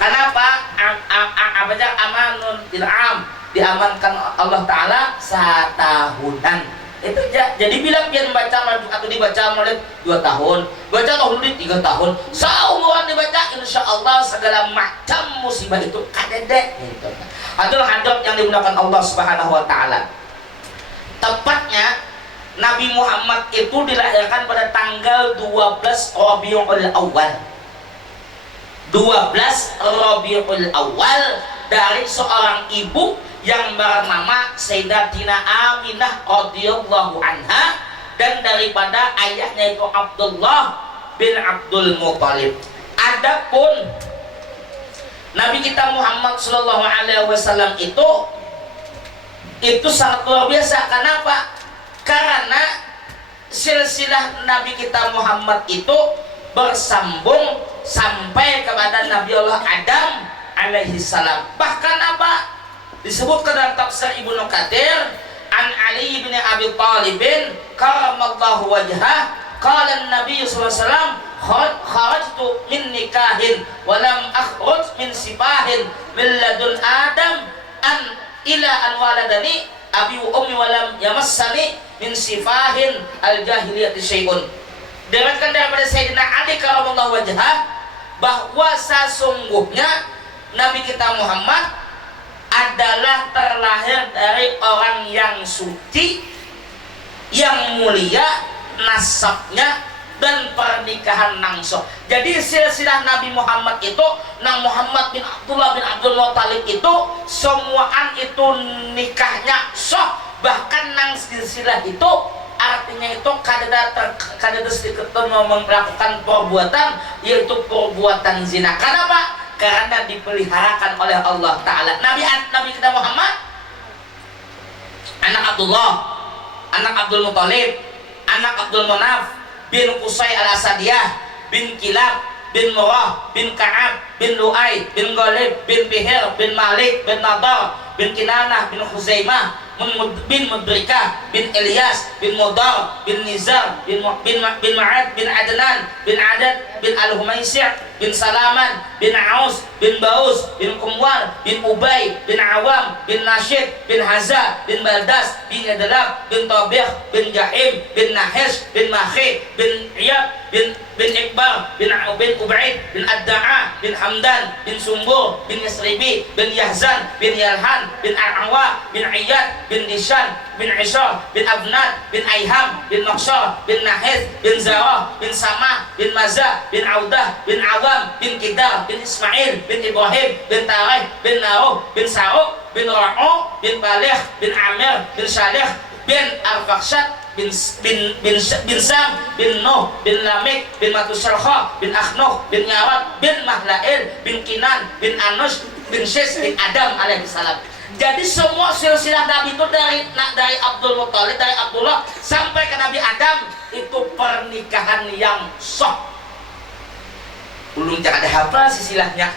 Kenapa? Apa aja amanun ilham diamankan Allah Taala satahunan. Itu jadi bilang biar baca atau dibaca mulai 2 tahun, baca tahun ini 3 tahun, seumuran dibaca, insya Allah segala macam musibah itu kadedek. Gitu. Adalah hadap yang digunakan Allah Subhanahu Wa Taala. Tepatnya Nabi Muhammad itu dilahirkan pada tanggal 12 Rabiul Awal. 12 Rabiul Awal dari seorang ibu yang bernama Sayyidatina Aminah radhiyallahu anha dan daripada ayahnya itu Abdullah bin Abdul Muthalib. Adapun Nabi kita Muhammad sallallahu alaihi wasallam itu sangat luar biasa. Kenapa? Karena silsilah Nabi kita Muhammad itu bersambung sampai kepada Nabi Allah Adam alaihi salam. Bahkan apa? Disebutkan dalam tafsir Ibnu Katsir an Ali bin Abi Thalib karamallahu wajhah qala an-nabiy sallallahu alaihi wasallam kharajtu min nikahin wa lam akhruj min sipahin min ladun adam an ila an waladani abi wa ummi wa lam yamassani min sifahin al-jahiliyati syai'un. Diriwayatkan daripada Sayyidina Ali karamallahu wajhah bahwa sesungguhnya Nabi kita Muhammad adalah terlahir dari orang yang suci, yang mulia nasabnya dan pernikahan nangso. Jadi silsilah Nabi Muhammad itu nang Muhammad bin Abdullah bin Abdul Muthalib itu semuaan itu nikahnya sah. Bahkan nang silsilah itu artinya itu kadada sedikit melakukan perbuatan yaitu perbuatan zina. Kenapa? Karena dipeliharakan oleh Allah Ta'ala. Nabi kita Muhammad anak Abdullah, anak Abdul Muthalib, anak Abdul Manaf bin Qusay al-Asadiyah bin Kilab bin Murrah bin Ka'ab bin Lu'ay bin Ghalib bin Bihir bin Malik bin Nadar bin Kinanah bin Khuzaimah bin Mudrikah bin Ilyas bin Mudar bin Nizar bin Ma'ad bin Adnan bin Adad bin Al-Humaysir bin Salaman bin Aus bin Baus bin Kumwar bin Ubay bin Awam bin Nashid bin Hazza bin Baldas bin Yadlab bin Tabih bin Jahim bin Nahish bin Makhi bin Iyab bin Iqbar bin Ubaid bin Adda'a bin Hamdan bin Sumbur bin Yasribi bin Yahzan bin Yalhan bin Al-Awa bin Iyad bin Nishan bin Ishar bin Abnad bin Aiham bin Naqshar bin Nahid bin Zarah bin Sama bin Maza bin Audah bin Awam bin Kidar bin Ismail bin Ibrahim bin Tarih bin Naruh bin Sa'uk bin Ra'u bin Balih bin Amir bin Salih bin Al-Fakhshad bin Sam bin Nuh bin Lamik bin Matusalkha bin Akhnuh bin Ngawat bin Mahlail bin Kinan bin Anus bin Syes bin Adam alaihissalam. Jadi semua silsilah Nabi itu dari Abdul Muthalib, dari Abdullah sampai ke Nabi Adam itu pernikahan yang sah. Belum jangan ada hafal silsilahnya.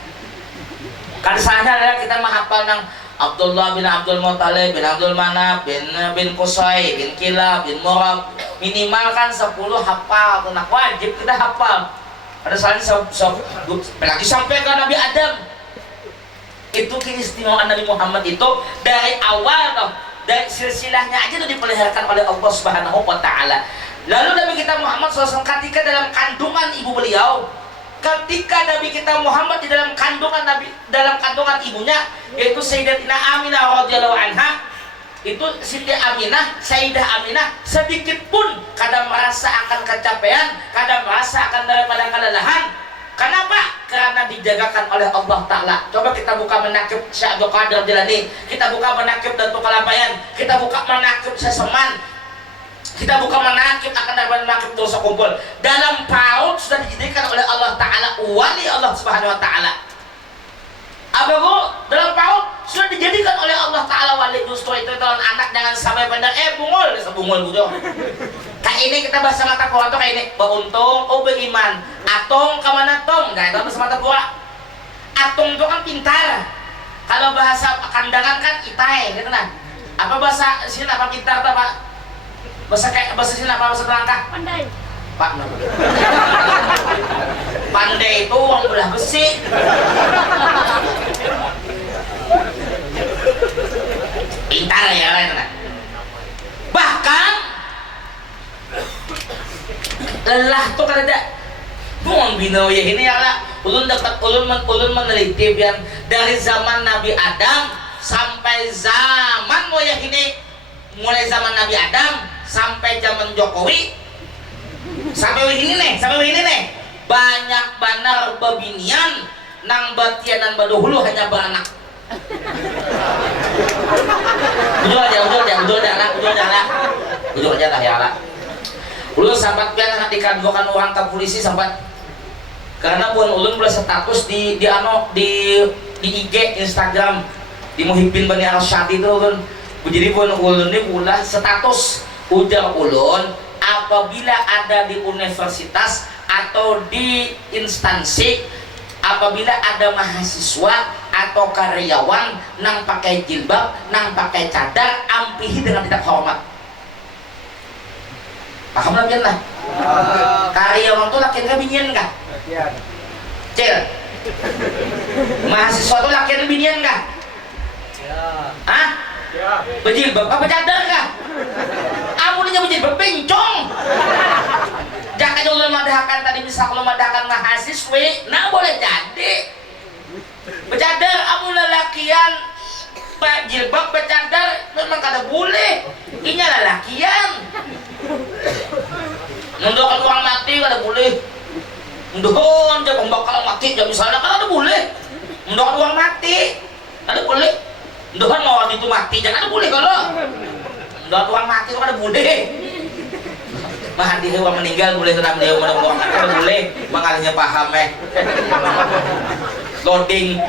Kan salahnya adalah kita menghafal nang Abdullah bin Abdul Muthalib bin Abdul Manaf bin Qusay bin Kilab bin Murab, minimal kan 10 hafal, nah wajib kita hafal. Ada salahnya lagi sampai ke Nabi Adam. Itu keistimewaan Nabi Muhammad itu dari awal toh, dari silsilahnya aja itu dipeliharakan oleh Allah Subhanahu wa taala. Lalu Nabi kita Muhammad SAW ketika dalam kandungan ibu beliau, ketika Nabi kita Muhammad di dalam kandungan ibunya, yaitu Sayyidatina Aminah radhiyallahu anha, itu Siti Aminah, Sayyidah Aminah sedikit pun kadang merasa akan kecapean, kadang merasa akan daripada kelelahan. Kenapa? Karena dijagakan oleh Allah Ta'ala. Coba kita buka menakib Syekh Abdul Qadir Jilani, kita buka menakib Datuk Kalapayan, kita buka menakib Seseman, kita buka menakib akan daripada menakib dosa kumpul. Dalam paut sudah dijadikan oleh Allah Ta'ala wali Allah Subhanahu wa Ta'ala. Apa bu? Dalam paut sudah dijadikan oleh Allah Ta'ala wali. Justru itu dalam anak jangan sampai benar bungul, sebungul bujo. Kayak ini kita bahasa mata Quran tuh kayak ini. Beuntung, beriman. Atong kemana tong? Nah itu bahasa mata Quran. Atong itu kan pintar. Kalau bahasa kandangan kan itai, gitu kan? Apa bahasa sini apa pintar tuh pak? Bahasa sini apa bahasa Belangka? Pandai. Pak, pandai itu uang belah besi. Pintar ya kan? Bahkan lelah tuh kan ada buang bina ya ini ya lah. Ulun meneliti biar dari zaman Nabi Adam sampai zaman moyah ini, mulai zaman Nabi Adam sampai zaman Jokowi. Sampai ini nih banyak banar babinian nang batian dan baduhulu hanya beranak. Ujul aja lah ya lah. Ulun sampai pian dikadukan orang ke polisi sampai karena bukan ulun boleh status di IG Instagram di Muhyiddin Bani Arsyad itu ulun. Jadi bukan ulun ini ulah status ujar ulun apabila ada di universitas atau di instansi, apabila ada mahasiswa atau karyawan nang pakai jilbab, nang pakai cadar, ampihi dengan tidak hormat. Paham lah biar lah. Karyawan tuh laki binian kah? Cil. Mahasiswa tuh laki binian kah? Hah? Berjilbab apa cadar kah? Amunnya berjilbab bencong. Jangan kalau madahkan tadi bisa kalau madahkan mahasiswi, nah boleh jadi. Bercadar amun lelakian jilbab bercadar memang kada boleh. Inya lelakian. Mundokan uang mati kada boleh. Mundokan dia pembakal mati jam misalnya kada boleh. Mundokan uang mati kada boleh. Mundokan mau itu mati jangan boleh kalau. Mundokan uang mati kada boleh. Mahadi hewan meninggal boleh tenang dia uang mati kada boleh. Mengalihnya paham loading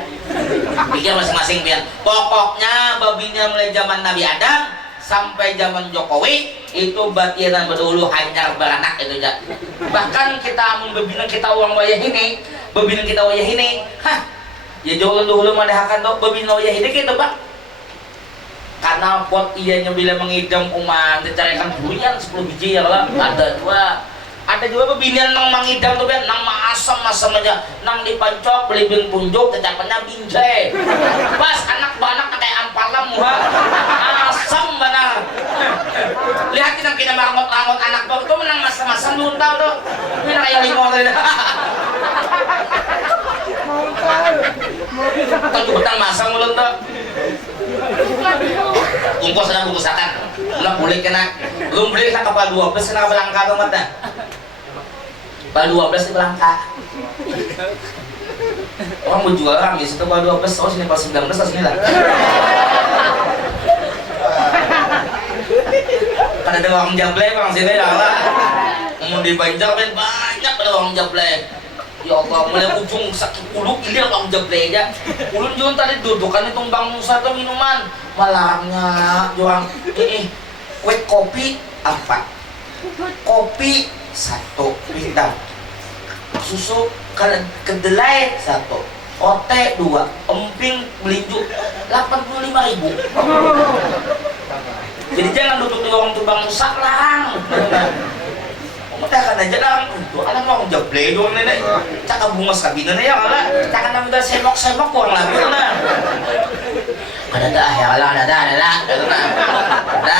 pikir masing-masing pian. Pokoknya babinya mulai zaman Nabi Adam sampai zaman Jokowi itu batian berdulu hanyar beranak itu aja. Bahkan kita membina kita uang wayah ini, babina kita wayah ini, ya jauh dulu madahakan tuh babina wayah ini gitu pak. Karena pot ianya bila mengidam umat dicarikan durian 10 biji ya lah ada juga pembinian nang mangidam tuh kan nang masam aja nang dipancok belibing punjuk kecapannya binjai pas anak banak kayak ampalam muha asam benar lihatin nang kita marangot-rangot anak tuh itu menang masam-masam luntau tuh ini kayak limau tadi kan betang masam luntau ungkos dan bungkusakan belum boleh kena belum boleh kena kapal 12 kena kapal langka tuh mata kapal 12 di Belangka orang mau jual ramis itu kapal 12 oh sini kapal 19 oh sini lah kada Ada orang jablay bang sini ya lah. Mau di Banjar kan banyak ada orang jablay. Ya Allah, mulai ujung sakit uluk ini orang jablay aja. Ulun jual tadi dudukan itu bang Musa tuh minuman. Malarnya juang kue kopi 4, kopi 1 bintang, susu kedelai 1, ote 2, emping melinju 85.000. Jadi jangan duduk di warung tuh bang Musa larang. Matakan aja lang itu, alam mo akong jablay doon nenek. Tsaka bungas kabina na yan, ala. Tsaka naman dahil semok-semok ko ang labi na. Kadada, ya ala, kadada. Kada.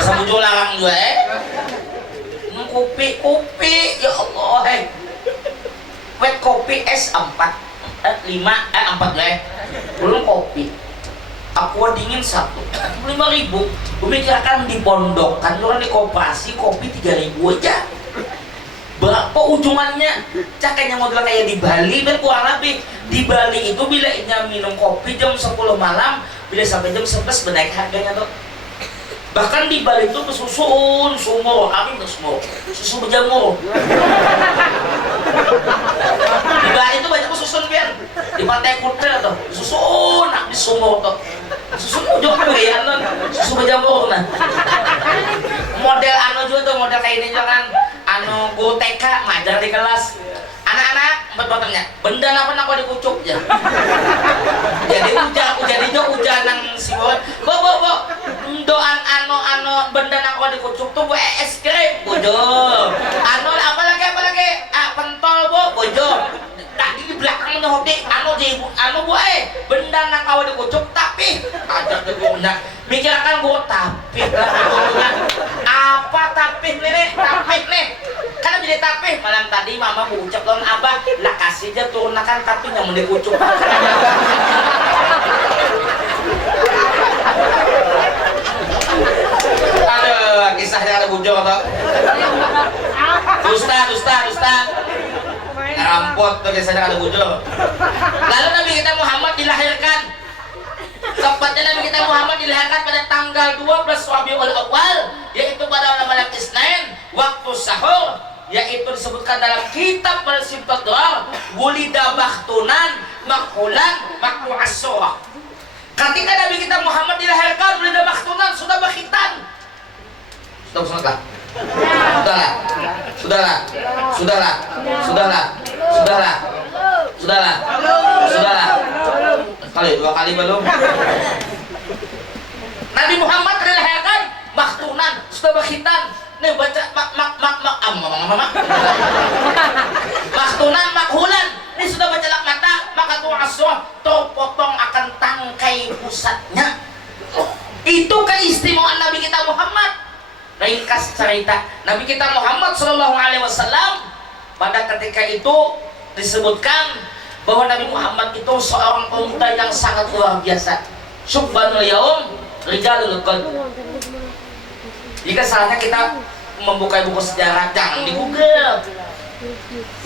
Sa budyo lang ang juga Nung kopi, ya Allah Wet kopi es 4, 5, 4 Belum kopi. Aqua dingin 1, 5.000. Memikirkan di pondok kan orang di koperasi kopi 3.000 aja. Berapa ujungannya? Cakanya model kayak di Bali dan kurang lebih. Di Bali itu bila minum kopi jam 10 malam, bila sampai jam 11 menaik harganya tuh. Bahkan di Bali itu bersusun sumur, kami bersumur, susu berjamur. Di Bali itu banyak bersusun biar di Pantai Kuta tuh, susun di sumur tuh. Susun ujung kan gaya susu berjamur nah. Model juga tuh, model kayak ini juga kan. Guru TK ngajar di kelas. Anak-anak bertanya, benda apa nak dikucuk ya? Jadi ujar nang siwon. Bo, doan benda nak dikucuk tuh es krim, bojo. Apa lagi? Pentol bojo. Tadi di belakang hobi benda nak dikucuk tapi ada guna. Mikirkan gua tapi apa tapi nih? Karena jadi tapih malam tadi mama ucap lawan abah lah kasih aja turunakan tapi yang mau dikucuk. Aduh, kisahnya ada bujur atau dusta ngerampot tuh kisahnya ada bujur. Lalu Nabi kita Muhammad dilahirkan, tepatnya Nabi kita Muhammad dilahirkan pada tanggal 12 Rabiul Awal, yaitu pada malam Isnin waktu sahur, yaitu disebutkan dalam kitab Al-Sibtat Doa, wulida maktunan makhulan maktu asyurah. Ketika Nabi kita Muhammad dilahirkan, wulida maktunan, sudah berkhitan. Sudahlah. Dua kali belum. Nabi Muhammad dilahirkan maktunan, sudah berkhitan. Nih baca maktunan makhulan. Ini sudah berjelak mata, maka tuh asuh terpotong akan tangkai pusatnya. Itu keistimewaan Nabi kita Muhammad. Ringkas cerita, Nabi kita Muhammad SAW pada ketika itu disebutkan bahwa Nabi Muhammad itu seorang pemuda yang sangat luar biasa. Subhanul yaum rijalul qalb. Jika salahnya kita membuka buku sejarah, jangan di Google.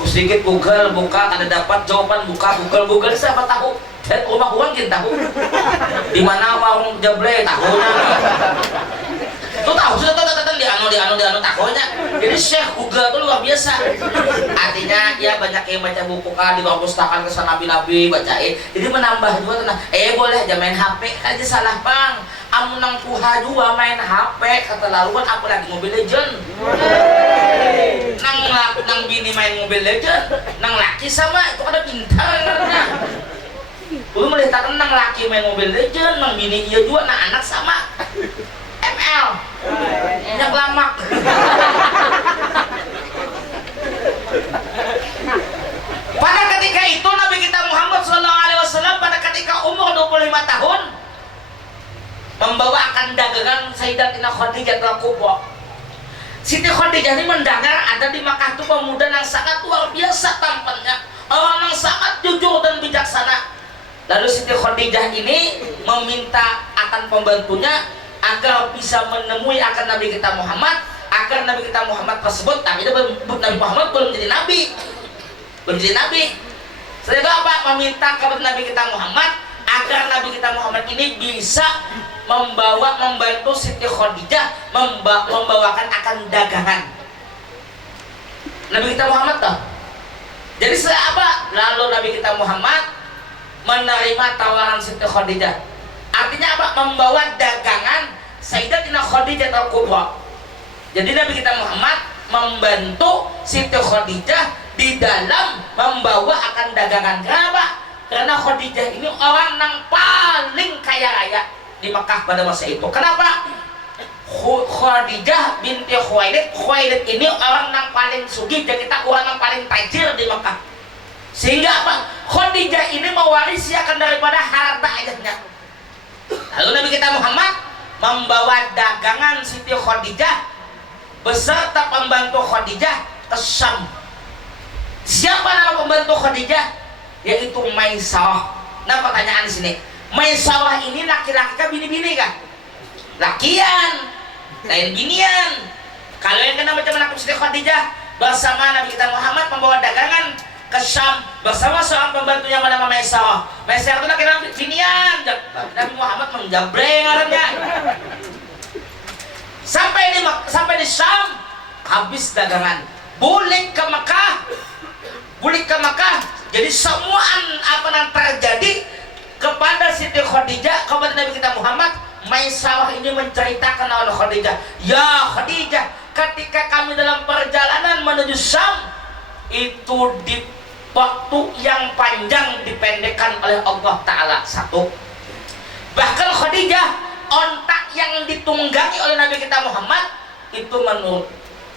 Sedikit Google buka, ada dapat jawaban, buka Google siapa tahu. Dan rumah uang kita tahu. Di mana warung jablay tahunya. Tuh tahu sudah di anu tahunya. Jadi Syekh Google itu luar biasa. Artinya ya banyak yang baca buku kan di bawah pustakaan kesan nabi-nabi bacain. Jadi menambah juga tenang. Boleh aja main HP aja salah bang. Amunang puha juga main HP kata laluan apalagi Mobile Legend. Nang bini main Mobile Legend, nang laki sama itu ada pintar karena. Belum melihat nang laki main Mobile Legend, nang bini iya juga, nang anak sama. ML. Yang lamak. Pada ketika itu Nabi kita Muhammad SAW pada ketika umur 25 tahun membawa akan dagangan Sayyidatina Khadijah Al-Kubra. Siti Khadijah ini mendengar ada di Makkah itu pemuda yang sangat luar biasa tampannya, orang yang sangat jujur dan bijaksana. Lalu Siti Khadijah ini meminta akan pembantunya agar bisa menemui akan Nabi kita Muhammad, agar Nabi kita Muhammad tersebut, tapi itu Nabi Muhammad belum jadi nabi. Setelah itu apa? Meminta kepada Nabi kita Muhammad agar agar Nabi kita Muhammad ini bisa membantu Siti Khadijah membawakan akan dagangan Nabi kita Muhammad toh. Jadi apa? Lalu Nabi kita Muhammad menerima tawaran Siti Khadijah. Artinya apa? Membawa dagangan Sayyidatina Khadijah al-Kubra. Jadi Nabi kita Muhammad membantu Siti Khadijah di dalam membawa akan dagangan. Kenapa? Karena Khadijah ini orang yang paling kaya raya di Mekah pada masa itu. Kenapa? Khadijah binti Khuwailid. Khuwailid ini orang yang paling sugih, jadi kita orang yang paling tajir di Mekah. Sehingga apa? Khadijah ini mewarisi akan daripada harta ayahnya. Lalu Nabi kita Muhammad membawa dagangan Siti Khadijah beserta pembantu Khadijah ke Syam. Siapa nama pembantu Khadijah? Yaitu Maisarah. Nah, pertanyaan di sini, Maisarah ini laki-laki kah bini-bini kah? Lakian, lain binian. Kalau yang kena macam Nabi Siti Khadijah bersama Nabi kita Muhammad membawa dagangan ke Syam bersama seorang pembantunya bernama Maisarah. Maisarah itu laki-laki binian. Nabi Muhammad menjabreng orangnya. Sampai di Syam habis dagangan. Balik ke Mekah. Jadi semua apa yang terjadi kepada Siti Khadijah, kepada Nabi kita Muhammad, Maisarah ini menceritakan oleh Khadijah, ya Khadijah, ketika kami dalam perjalanan menuju Syam itu di waktu yang panjang dipendekkan oleh Allah Ta'ala. Satu, bahkan Khadijah, ontak yang ditunggangi oleh Nabi kita Muhammad itu menurut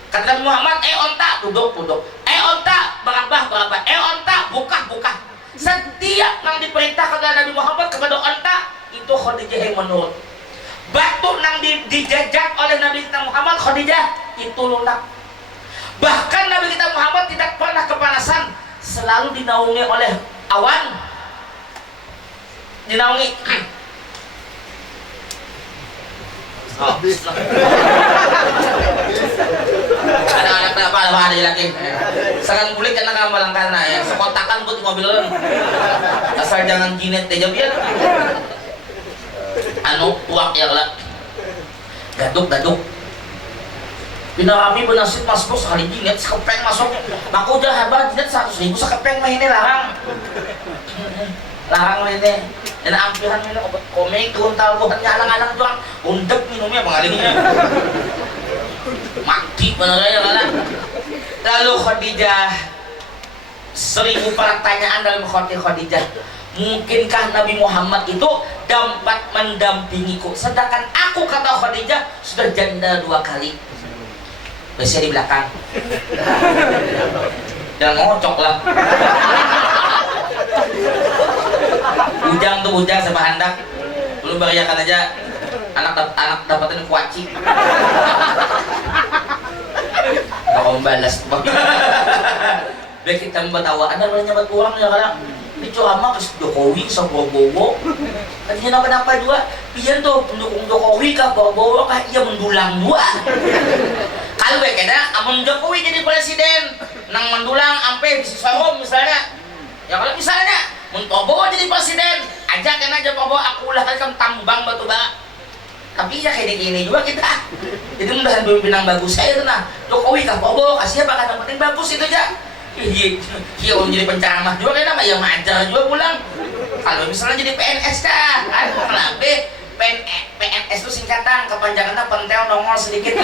kata Nabi Muhammad, ontak duduk, ontak berabah, ontak buka. Setiap yang diperintahkan oleh Nabi Muhammad kepada ontak itu Khadijah yang menurut. Batu yang dijajak oleh Nabi kita Muhammad, Khadijah itu lunak. Bahkan Nabi kita Muhammad tidak pernah kepanasan, selalu dinaungi oleh awan, dinaungi anak-anak apa ada lagi sekarang kulit karena kamu karena ya sekotakan buat mobil asal jangan jinet aja biar tuak ya lah gaduk pinarapi benasit masuk sekali jinet sekepeng masuk aku udah hebat jinet 100.000 sekepeng mah ini larang ini dan ampihan minum obat komik tuntal bukan nyalang-alang doang undek minumnya pengalihnya mati benernya kan. Lalu Khadijah 1000 pertanyaan dalam hati Khadijah, mungkinkah Nabi Muhammad itu dapat mendampingiku sedangkan aku, kata Khadijah, sudah janda 2 kali. Biasanya di belakang jangan ngocok lah. Ujang sama handak belum beriakan aja anak dapatin kuaci kalau membalas biar kita membawa ada nyabat uang ya kadang ini cuma ke Jokowi sama Prabowo tadinya kenapa juga iya tuh pendukung Jokowi kah Prabowo kah iya mendulang dua kalau kena amun Jokowi jadi presiden nang mendulang ampe di Siswahom misalnya ya kalau misalnya Prabowo jadi presiden ajakan aja Prabowo aku ulah kan tambang batu bara tapi ya kayak gini juga kita jadi mudahan pemimpin yang bagus saya itu nah Jokowi kah Prabowo kasih apa yang penting bagus itu aja iya orang jadi penceramah juga kan ya majar juga pulang kalau misalnya jadi PNS kah kan kenapa PNS itu singkatan kepanjangannya pentel nongol sedikit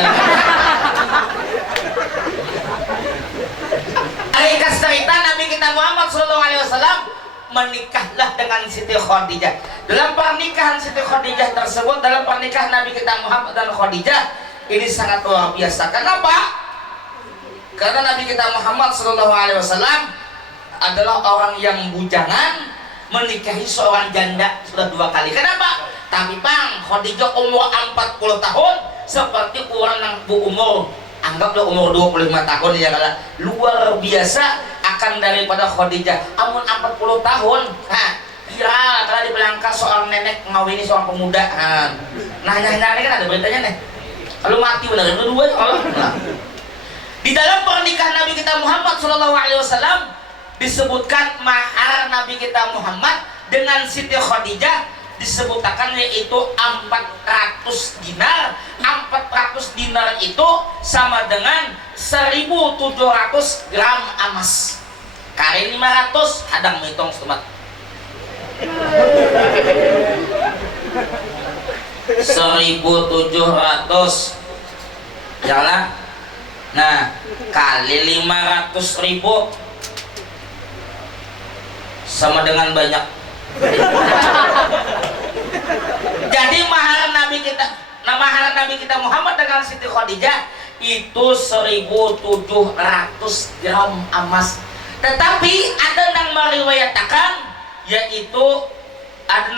ringkas cerita Nabi kita Muhammad SAW menikahlah dengan Siti Khadijah. Dalam pernikahan Siti Khadijah tersebut, dalam pernikahan Nabi kita Muhammad dan Khadijah ini sangat luar biasa. Kenapa? Karena Nabi kita Muhammad SAW adalah orang yang bujangan menikahi seorang janda sudah 2 kali. Kenapa? Tapi Bang, Khadijah umur 40 tahun seperti orang yang berumur anggaplah umur 25 tahun ya kalau luar biasa akan daripada Khadijah. Amun 40 tahun viral kalau di Belangka seorang nenek ngawini seorang pemuda. Nah nyari kan ada beritanya nih kalau mati benar itu dua kalau di dalam pernikahan Nabi kita Muhammad SAW disebutkan mahar Nabi kita Muhammad dengan Siti Khadijah disebutkan yaitu 400 dinar. 400 dinar itu sama dengan 1.700 gram emas. Kali 500 hadang menghitung sobat. 1.700 jalan. Nah, kali 500.000 sama dengan banyak. Jadi mahar Nabi kita Muhammad dengan Siti Khadijah itu 1.700 gram emas. Tetapi ada yang meriwayatkan, yaitu ada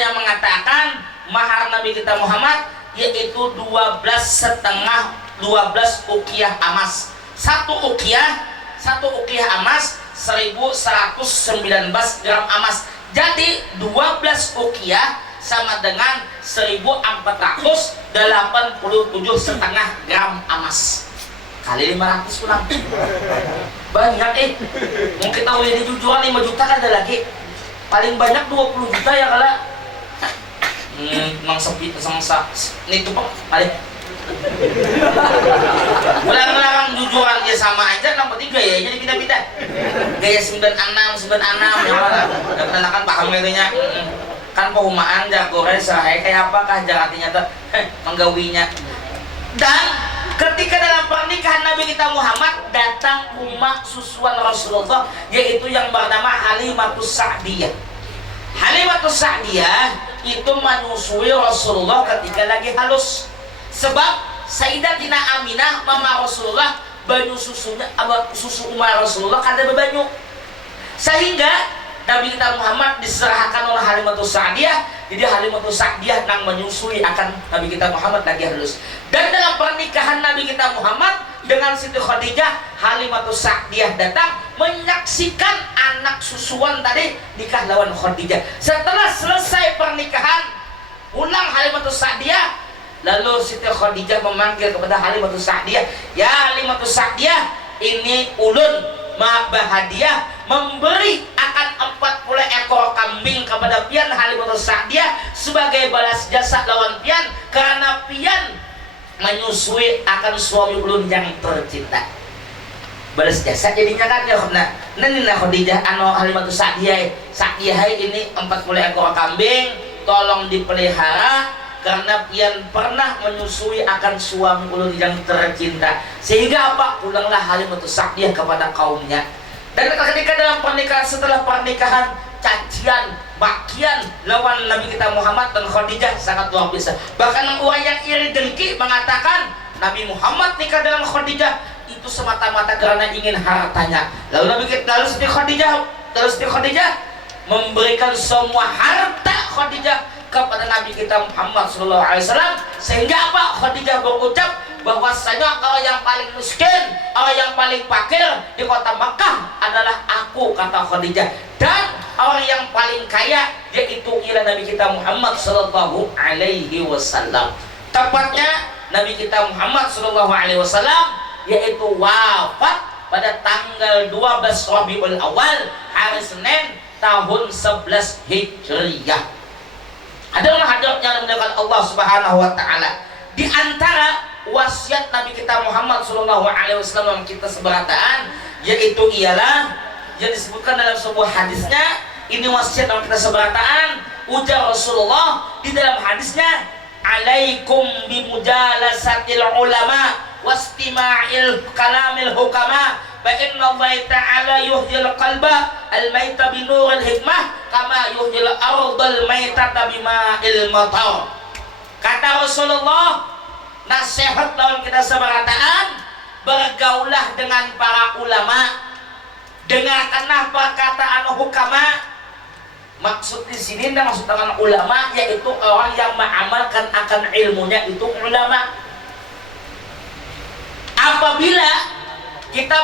yang mengatakan mahar Nabi kita Muhammad yaitu 12 uqiyah emas. Satu uqiyah emas 1.119 gram emas. Jadi 12 uqiyah sama dengan 1.487,5 gram emas. Kali 500 pulang. Banyak mau kita ini jujuran 5 juta kan ada lagi. Paling banyak 20 juta ya kala. Nang sepi sangsa itu Pak paling. Belarang jujuran ya sama aja, yang penting gaya jadi pindah-pindah. Gaya 96 ya mana. Dan kan paham itunya. Kan perumahan jagore sahe kayak apakah artinya tuh menggawinya. Dan ketika dalam pernikahan Nabi kita Muhammad datang rumah susuan Rasulullah, yaitu yang bernama Halimatus Sa'diyah. Halimatus Sa'diyah itu menyusui Rasulullah ketika lagi halus. Sebab Sayyidatina Aminah mama Rasulullah banyu susunya susu umar Rasulullah kada bebanyu. Sehingga Nabi kita Muhammad diserahkan oleh Halimatus Sa'diyah. Jadi Halimatus Sa'diyah nang menyusui akan Nabi kita Muhammad lagi halus. Dan dalam pernikahan Nabi kita Muhammad dengan Siti Khadijah, Halimatus Sa'diyah datang menyaksikan anak susuan tadi nikah lawan Khadijah. Setelah selesai pernikahan, ulang Halimatus Sa'diyah, lalu Siti Khadijah memanggil kepada Halimatus Sa'diyah, "Ya Halimatus Sa'diyah, ini ulun ma bahadiah memberi akan 40 ekor kambing kepada pian Halimatus Sa'diyah sebagai balas jasa lawan pian karena pian menyusui akan suami ulun yang tercinta." Balas jasa jadinya kan ya nah Khadijah Halimatus Sa'diyah ini 40 ekor kambing tolong dipelihara karena pian pernah menyusui akan suami ulun yang tercinta. Sehingga apa? Pulanglah Halimatus Sa'diyah kepada kaumnya. Dan ketika dalam pernikahan, setelah pernikahan, cacian, makian lawan Nabi kita Muhammad dan Khadijah sangat luar biasa. Bahkan orang yang iri dengki mengatakan Nabi Muhammad nikah dengan Khadijah itu semata-mata karena ingin hartanya. Lalu Siti Khadijah memberikan semua harta Khadijah kepada Nabi kita Muhammad SAW, sehingga apa? Khadijah berucap bahwasanya orang yang paling miskin, orang yang paling fakir di kota Makkah adalah aku, kata Khadijah, dan orang yang paling kaya yaitu ialah Nabi kita Muhammad SAW. Tepatnya Nabi kita Muhammad SAW yaitu wafat pada tanggal 12 Rabiul Awal, hari Senin tahun 11 Hijriyah. Adalah hadirat yang dimuliakan Allah Subhanahu wa taala. Di antara wasiat Nabi kita Muhammad sallallahu alaihi wasallam yang kita seberataan yaitu ialah yang disebutkan dalam sebuah hadisnya, ini wasiat yang kita seberataan, ujar Rasulullah di dalam hadisnya, "Alaikum bimujalasatil ulama wastima'il kalamil hukama fa inna Allah ta'ala yuhdil qalba al-maita binuril hikmah kama yuhdil ardal maitata bima'il matar." Kata Rasulullah, nasihat dalam kita seberataan, bergaulah dengan para ulama, dengarkanlah perkataan hukama. Maksud di sini maksud dengan ulama yaitu orang yang mengamalkan akan ilmunya, itu ulama. Apabila kita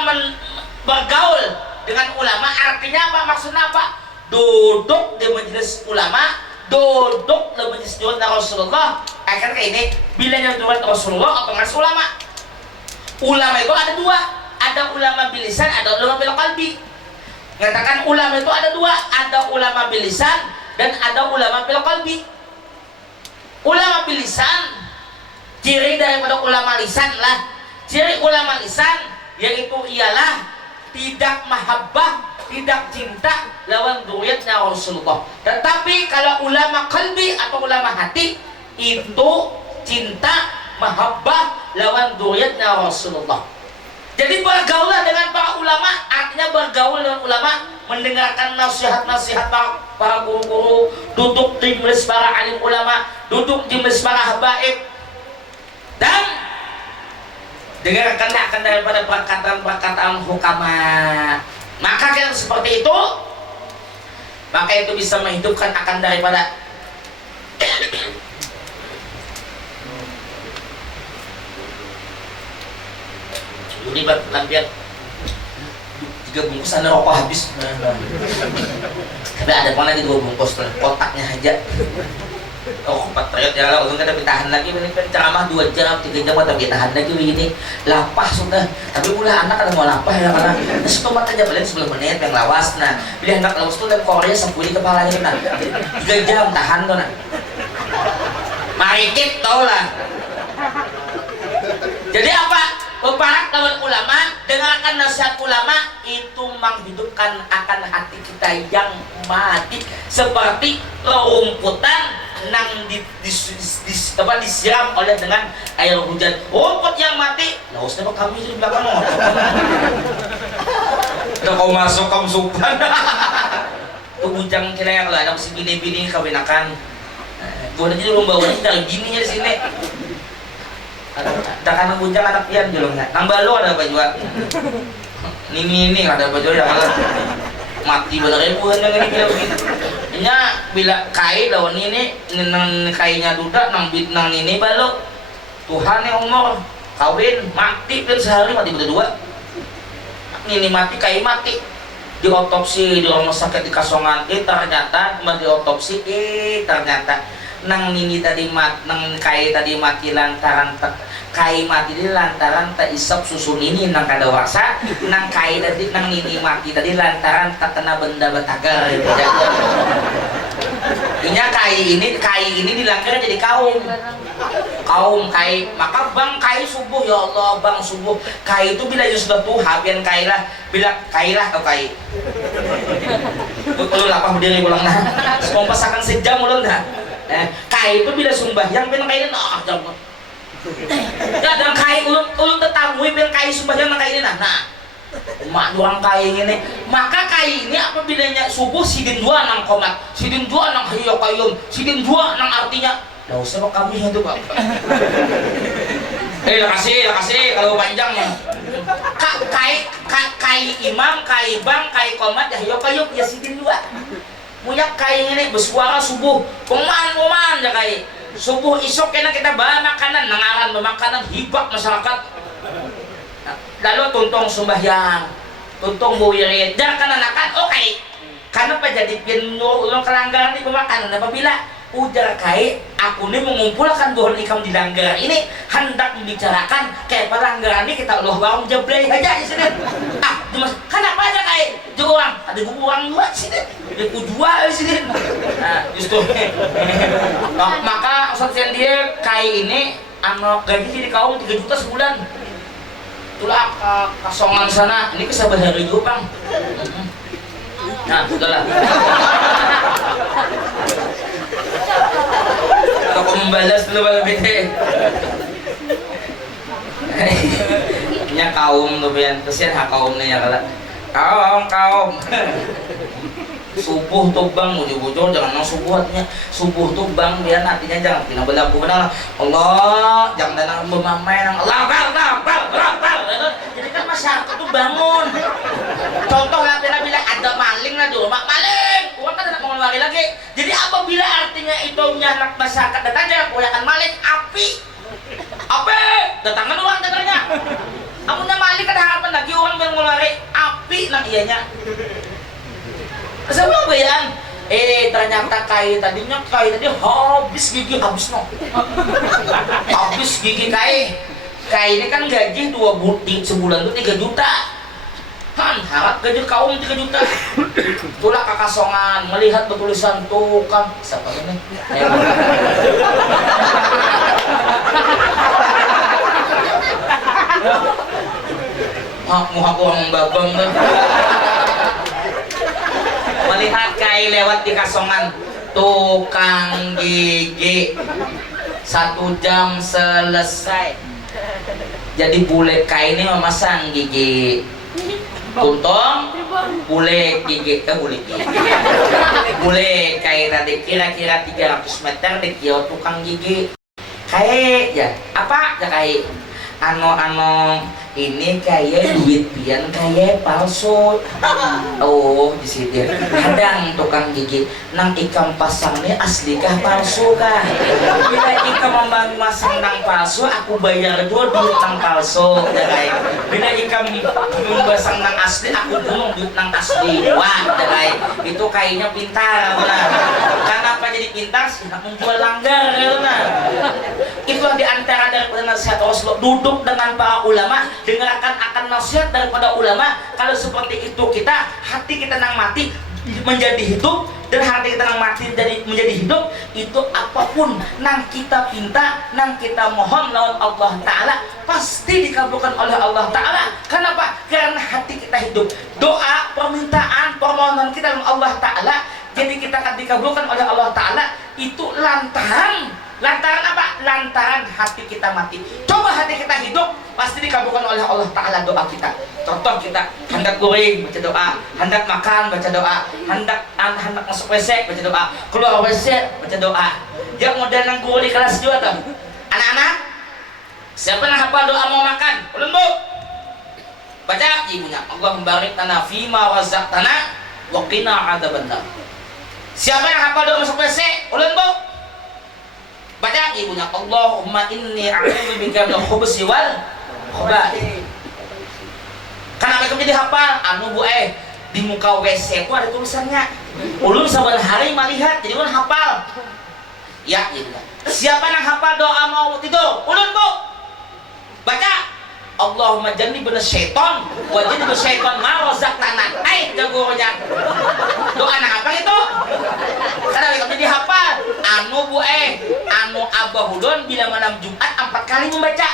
bergaul dengan ulama, artinya apa? Maksudnya apa? Duduk di majelis ulama, duduk di majelis Rasulullah. Akan kayak ini, bila yang duduk Rasulullah atau majelis ulama. Ulama itu ada dua, ada ulama bilisan, ada ulama bil qalbi. Mengatakan ulama itu ada dua, ada ulama bil lisan dan ada ulama bil qalbi. Ulama bil lisan, ciri daripada ulama lisan lah, ciri ulama lisan yaitu ialah tidak mahabbah, tidak cinta lawan zuriatnya Rasulullah. Tetapi kalau ulama qalbi atau ulama hati itu cinta mahabbah lawan zuriatnya Rasulullah. Jadi bergaullah dengan para ulama, artinya bergaul dengan ulama, mendengarkan nasihat-nasihat para guru-guru, duduk di majelis para alim ulama, duduk di majelis para habaib, dan dengarkan akan daripada perkataan-perkataan hukama. Maka kalau seperti itu, maka itu bisa menghidupkan akan daripada libat lampian 3 bungkusan rokok habis. Tapi ada mana di 2 bungkus kotaknya aja. Oh, patriot ya lah, untung kita tahan lagi ini kan ceramah 2 jam, 3 jam tapi tahan lagi begini. Lapah sudah. Tapi ulah anak ada mau lapah ya karena setelah aja balik 10 menit yang lawas. Nah, bila hendak lawas tuh dan Korea sepuli kepalanya nah. 3 jam tahan tuh nah. Marikit tau lah. Jadi apa? Bebarak lawan ulama, dengarkan nasihat ulama, itu menghidupkan akan hati kita yang mati seperti rumputan nang disiram oleh dengan air hujan. Rumput yang mati, lausnya kok kami di belakang motor. Udah kau masuk kamu supan. Bujang kira yang ada si bini-bini kawinakan. Gua aja belum bawa dari bininya di sini. Ada anak bujang anak pian dulu nggak? Nambah lo ada apa juga? Ini ada apa juga yang mati bener ya bukan yang ini bilang begini. Nya bila kai lawan ini nang kainya duda nang ini balo Tuhan yang umur kawin mati kan sehari mati berdua. Ini mati kai mati diotopsi di rumah sakit di Kasongan. Ternyata diotopsi ternyata nang nini tadi nang kai tadi mati lantaran kai mati di lantaran tak isap susun ini nang kadawarsa, nang kai tadi nang nini mati tadi lantaran tak kena benda batagar gitu ya. Inya kai ini dilanggar jadi kaum kai, maka bang kai subuh ya Allah bang subuh kai itu bila sudah tuha biar kai lah bila kai lah atau kai lu lapah berdiri pulang nah mau pasakan sejam ulun dah kai itu bila sumbahyang biar kai nah jangan ya dan kai ulun tetamui biar kai sumbahyang nah kai ini nah mak orang kai ini maka kai ini apabila subuh sidin 2 nang komat sidin 2 nang hayo kayum sidin 2 nang artinya dah usah kami itu pak kasih kalau panjang ya kai imam kai bang kai komat ya hayo kayum ya sidin 2 punya kai ini bersuara subuh kuman ya kai subuh isok kena kita bahan makanan nangaran makanan hibak masyarakat. Lalu tuntong sembahyang, tuntong buwirid, jangan anakan, oke. Karena apa jadi ulung kelanggaran di pemakanan apabila ujar kai, aku ini mengumpulkan buah ikam di langgar ini hendak membicarakan kayak pelanggaran ini kita Allah bawang jablay aja di sini. Kenapa aja kai? Juang, ada uang 2 sini, ada 2 di sini. Nah, justru maka Ustaz dia kai ini anak gaji di kaum 3 juta sebulan. Itulah Kasongan sana ini kesabar hari juga bang. Nah sudahlah aku membalas dulu bang bete nya kaum tuh pian kesian hak kaumnya ya kaum subuh tuh bang ujung-ujung jangan nang subuh artinya subuh tuh bang biar artinya jangan pina berlaku benar Allah jangan nang memamai nang Allah jadi kan masyarakat tuh bangun contoh lah bila ada maling lah di rumah maling uang kan tidak mau lari lagi jadi apabila artinya itu anak masyarakat datang aja akan maling api datangan uang datangnya amunnya maling kan harapan lagi orang yang mau lari api nang ianya sama apa ya? Ternyata kai tadi habis gigi habis no. Habis gigi kai ini kan gaji 2 butik sebulan tuh 3 juta. harap gaji kaum 3 juta. Itulah kakasongan melihat bertulisan tukang siapa ini? Aku orang babang dah. Melihat kai lewat di kasongan tukang gigi 1 jam selesai. Jadi bule kai ini memasang gigi kuntung, bule gigi bule kai tadi kira-kira 300 meter di kio tukang gigi. Kai ya apa ya kai? Ano ini kayak duit pian kayak palsu. Oh di sini kadang tukang gigi nang ikam pasangnya asli kah palsu kah? Bila ikam memasang nang palsu aku bayar dua duit nang palsu ya kayak. Bila ikam memasang nang asli aku bunuh duit nang asli. Wah ya kayak itu kayaknya pintar benar. Kenapa jadi pintar sih? Nak menjual langgar ya benar. Itulah diantara daripada nasihat Rasulullah, duduk dengan para ulama, dengarkan akan nasihat daripada ulama. Kalau seperti itu kita, hati kita nang mati menjadi hidup, dan hati kita nang mati menjadi hidup, itu apapun nang kita pinta, nang kita mohon lawan Allah Ta'ala pasti dikabulkan oleh Allah Ta'ala. Kenapa? Karena hati kita hidup. Doa, permintaan, permohonan kita lawan Allah Ta'ala, jadi kita akan dikabulkan oleh Allah Ta'ala. Itu lantaran apa? Lantaran hati kita mati. Coba hati kita hidup, pasti dikabulkan oleh Allah Ta'ala doa kita. Contoh kita hendak goreng baca doa, hendak makan baca doa, hendak masuk WC baca doa, keluar WC baca doa. Yang model nang guru di kelas juga tuh. Anak-anak, siapa yang hafal doa mau makan? Ulun bu, baca ibunya. Allahumma barik lana fima razaqtana wa qina adzabannar. Siapa yang hafal doa masuk WC? Ulun bu, baca ibunya. Allahumma inni a'udzubika minal khubuthi wal khaba'ith. Kenapa kamu jadi hafal? Anu bu di muka WC itu ada tulisannya. Ulun saban hari melihat jadi ulun hafal. Ya ibunya. Siapa yang hafal doa mau tidur? Ulun bu, baca Allahumma jannibna syaitan wa jannibna syaitan ma razaqtana. Jagonya. Doa nang apa itu? Karena kamu jadi hafal. Anu bu anu abah ulun bila malam Jumat 4 kali membaca.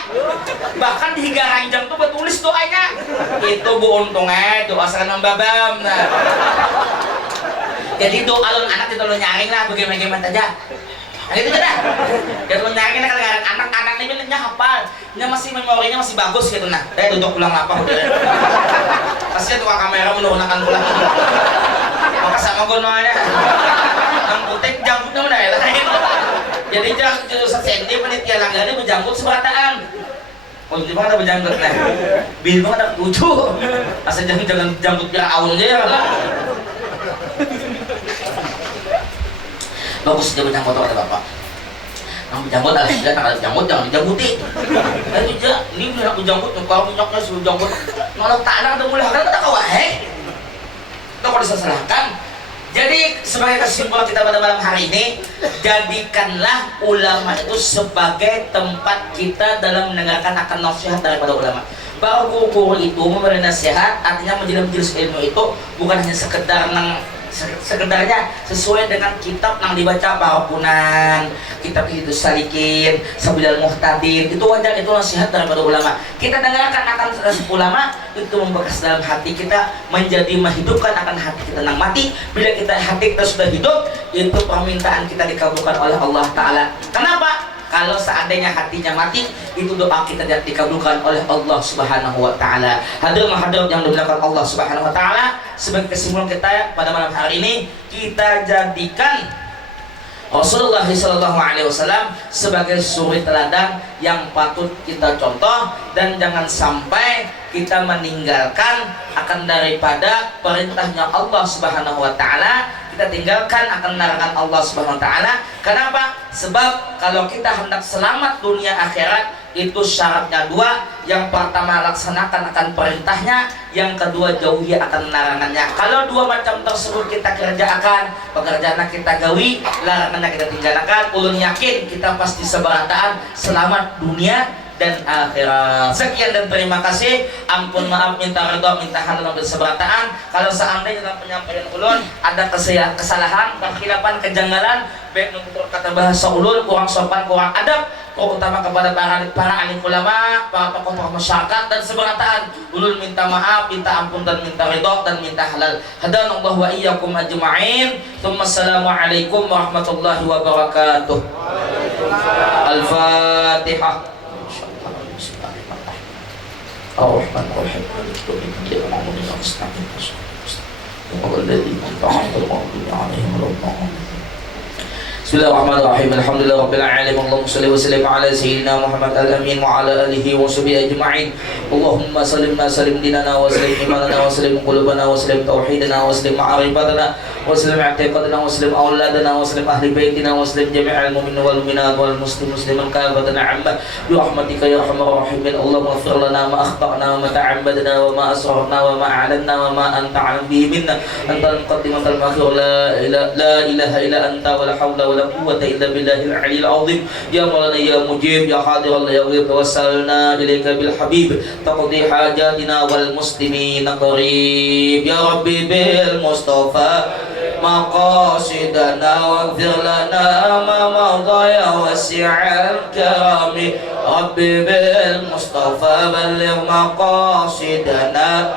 Bahkan di hingga ranjang tuh bertulis doanya. Itu bu untung doa sarana babam. Nah. Jadi doa ulun anak itu ulun nyaring lah bagaimana saja. Nah, gitu dah. Dan ulun nyaring lah kalau anak-anak ini nya hafal. Nya masih memorinya masih bagus gitu nah. Duduk pulang lapar udah. Pasti tukang kamera menurunkan pulang. Maka sama gonoanya. Nang putek jambutnya udah lain. Jadi jangan jurusan sendi panitia langgar ini berjambut seberataan. Oh di mana berjambut nah? Bil mana ada 7. Asal jangan jambut kira awalnya ya. Bagus dia berjambut kata bapak. Nang berjambut adalah sudah tak ada jambut jangan dijambuti. Ayo aja ini nak berjambut kalau minyaknya suruh jambut. Nolong tak ada ketemu lah kan tak kawah. Kita kalau disalahkan. Jadi sebagai kesimpulan kita pada malam hari ini, jadikanlah ulama itu sebagai tempat kita dalam mendengarkan akan nasihat daripada ulama. Para guru itu memberi nasihat, artinya majelis ilmu itu bukan hanya sekedarnya sesuai dengan kitab yang dibaca Bahapunan, kitab itu Salikin, Sabilal Muhtadin, itu wajar, itu nasihat daripada ulama. Kita dengarkan akan ulama itu membekas dalam hati kita, menjadi menghidupkan akan hati kita yang mati. Bila hati kita sudah hidup, itu permintaan kita dikabulkan oleh Allah Ta'ala. Kenapa? Kalau seandainya hatinya mati, itu doa kita tidak dikabulkan oleh Allah Subhanahu wa Ta'ala. Hadirin yang dimuliakan Allah Subhanahu wa Ta'ala, sebagai kesimpulan kita pada malam hari ini, kita jadikan Rasulullah SAW sebagai suri teladan yang patut kita contoh, dan jangan sampai kita meninggalkan akan daripada perintahnya Allah Subhanahu wa Ta'ala. Kita tinggalkan akan larangan Allah Subhanahu wa Ta'ala. Kenapa? Sebab kalau kita hendak selamat dunia akhirat, itu syaratnya 2. Yang pertama, laksanakan akan perintahnya. Yang kedua, jauhi akan larangannya. Kalau 2 macam tersebut kita kerjakan, pekerjaan kita gawi, larangannya kita tinggalkan, ulun yakin kita pasti seberataan selamat dunia dan akhirat. Sekian dan terima kasih. Ampun, maaf, minta ridho, minta halal berseberataan. Kalau seandainya dalam penyampaian ulun ada kesalahan, kekhilapan, kejanggalan, baik untuk kata bahasa ulun kurang sopan, kurang adab, terutama kepada para alim ulama, para tokoh masyarakat dan seberataan, ulun minta maaf, minta ampun dan minta ridho dan minta halal. Hadanallahu wa iyyakum ajma'in. Assalamualaikum warahmatullahi wabarakatuh. Al-Fatihah. Ar-Rahman Ar-Rahim. Bismillahirrahmanirrahim. Alhamdulillahirabbil alamin. Allahumma shalli wa sallim ala sayyidina Muhammad al-amin wa ala alihi wa sahbihi ajma'in. Allahumma sallimna sallim dinana wa sallim imanana wa sallim qulubana wa sallim tauhidana wa sallim ma'rifatana wa sallim i'tiqadana wa sallim auladana wa sallim ahli baitina wa sallim jami'al mu'minin wal mu'minat wal muslimin kafatan 'amma bi rahmatika ya arhamar rahimin. Allahumma ighfir lana ma akhtana wa ma ta'ammadna wa ma asrarna wa ma a'lanna wa ma anta 'alam bihi minna. Antal muqaddim wal mu'akhir, la ilaha illa anta wa la hawla la quwwata illa billahil aliyil azim. Ya maulana ya mujib ya hadiran ya ghaib, tawassalna ilaika bil habib taqdi hajatina wal muslimin qarib. Ya rabbi bil mustafa maqasidana waghfir lana ma madha ya wasi'al karami. Rabbi bil mustafa balligh maqasidana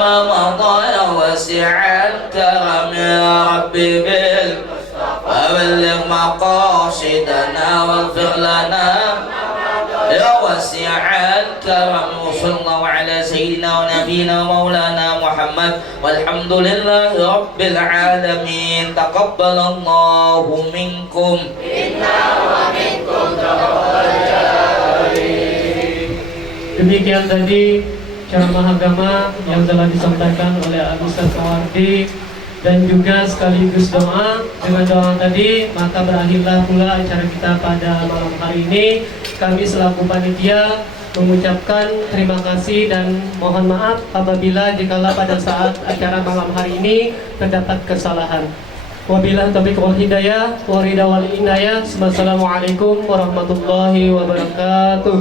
ma madha ya wasi'al karami. Ya rabbi bil وبلغ مقاصدنا واغفر لنا يا واسع الكرم. وصلى الله على سيدنا ونبينا ومولانا محمد والحمد لله رب العالمين. تقبل الله منكم إنا ومنكم تقبل. Demikian tadi ceramah agama yang telah disampaikan oleh Ustaz Mawardi dan juga sekaligus doa. Dengan doa tadi maka berakhirlah pula acara kita pada malam hari ini. Kami selaku panitia mengucapkan terima kasih dan mohon maaf apabila jikalau pada saat acara malam hari ini terdapat kesalahan. Wabillahi taufiq wal hidayah wa ridha wal inayah. Wassalamualaikum warahmatullahi wabarakatuh.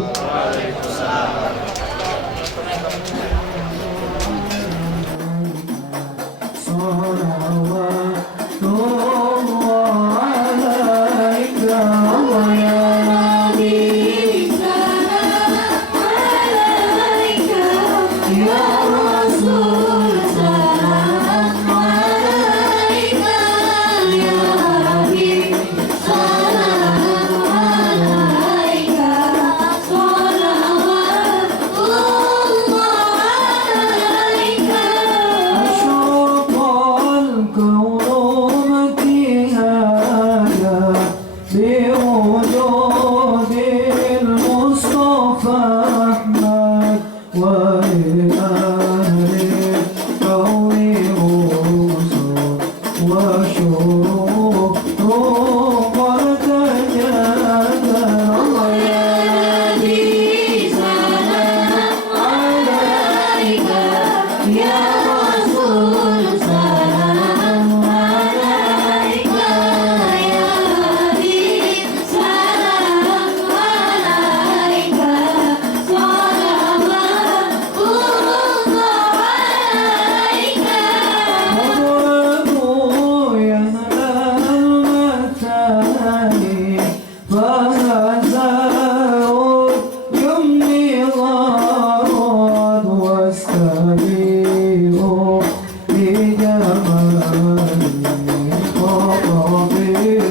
بجمال خطابه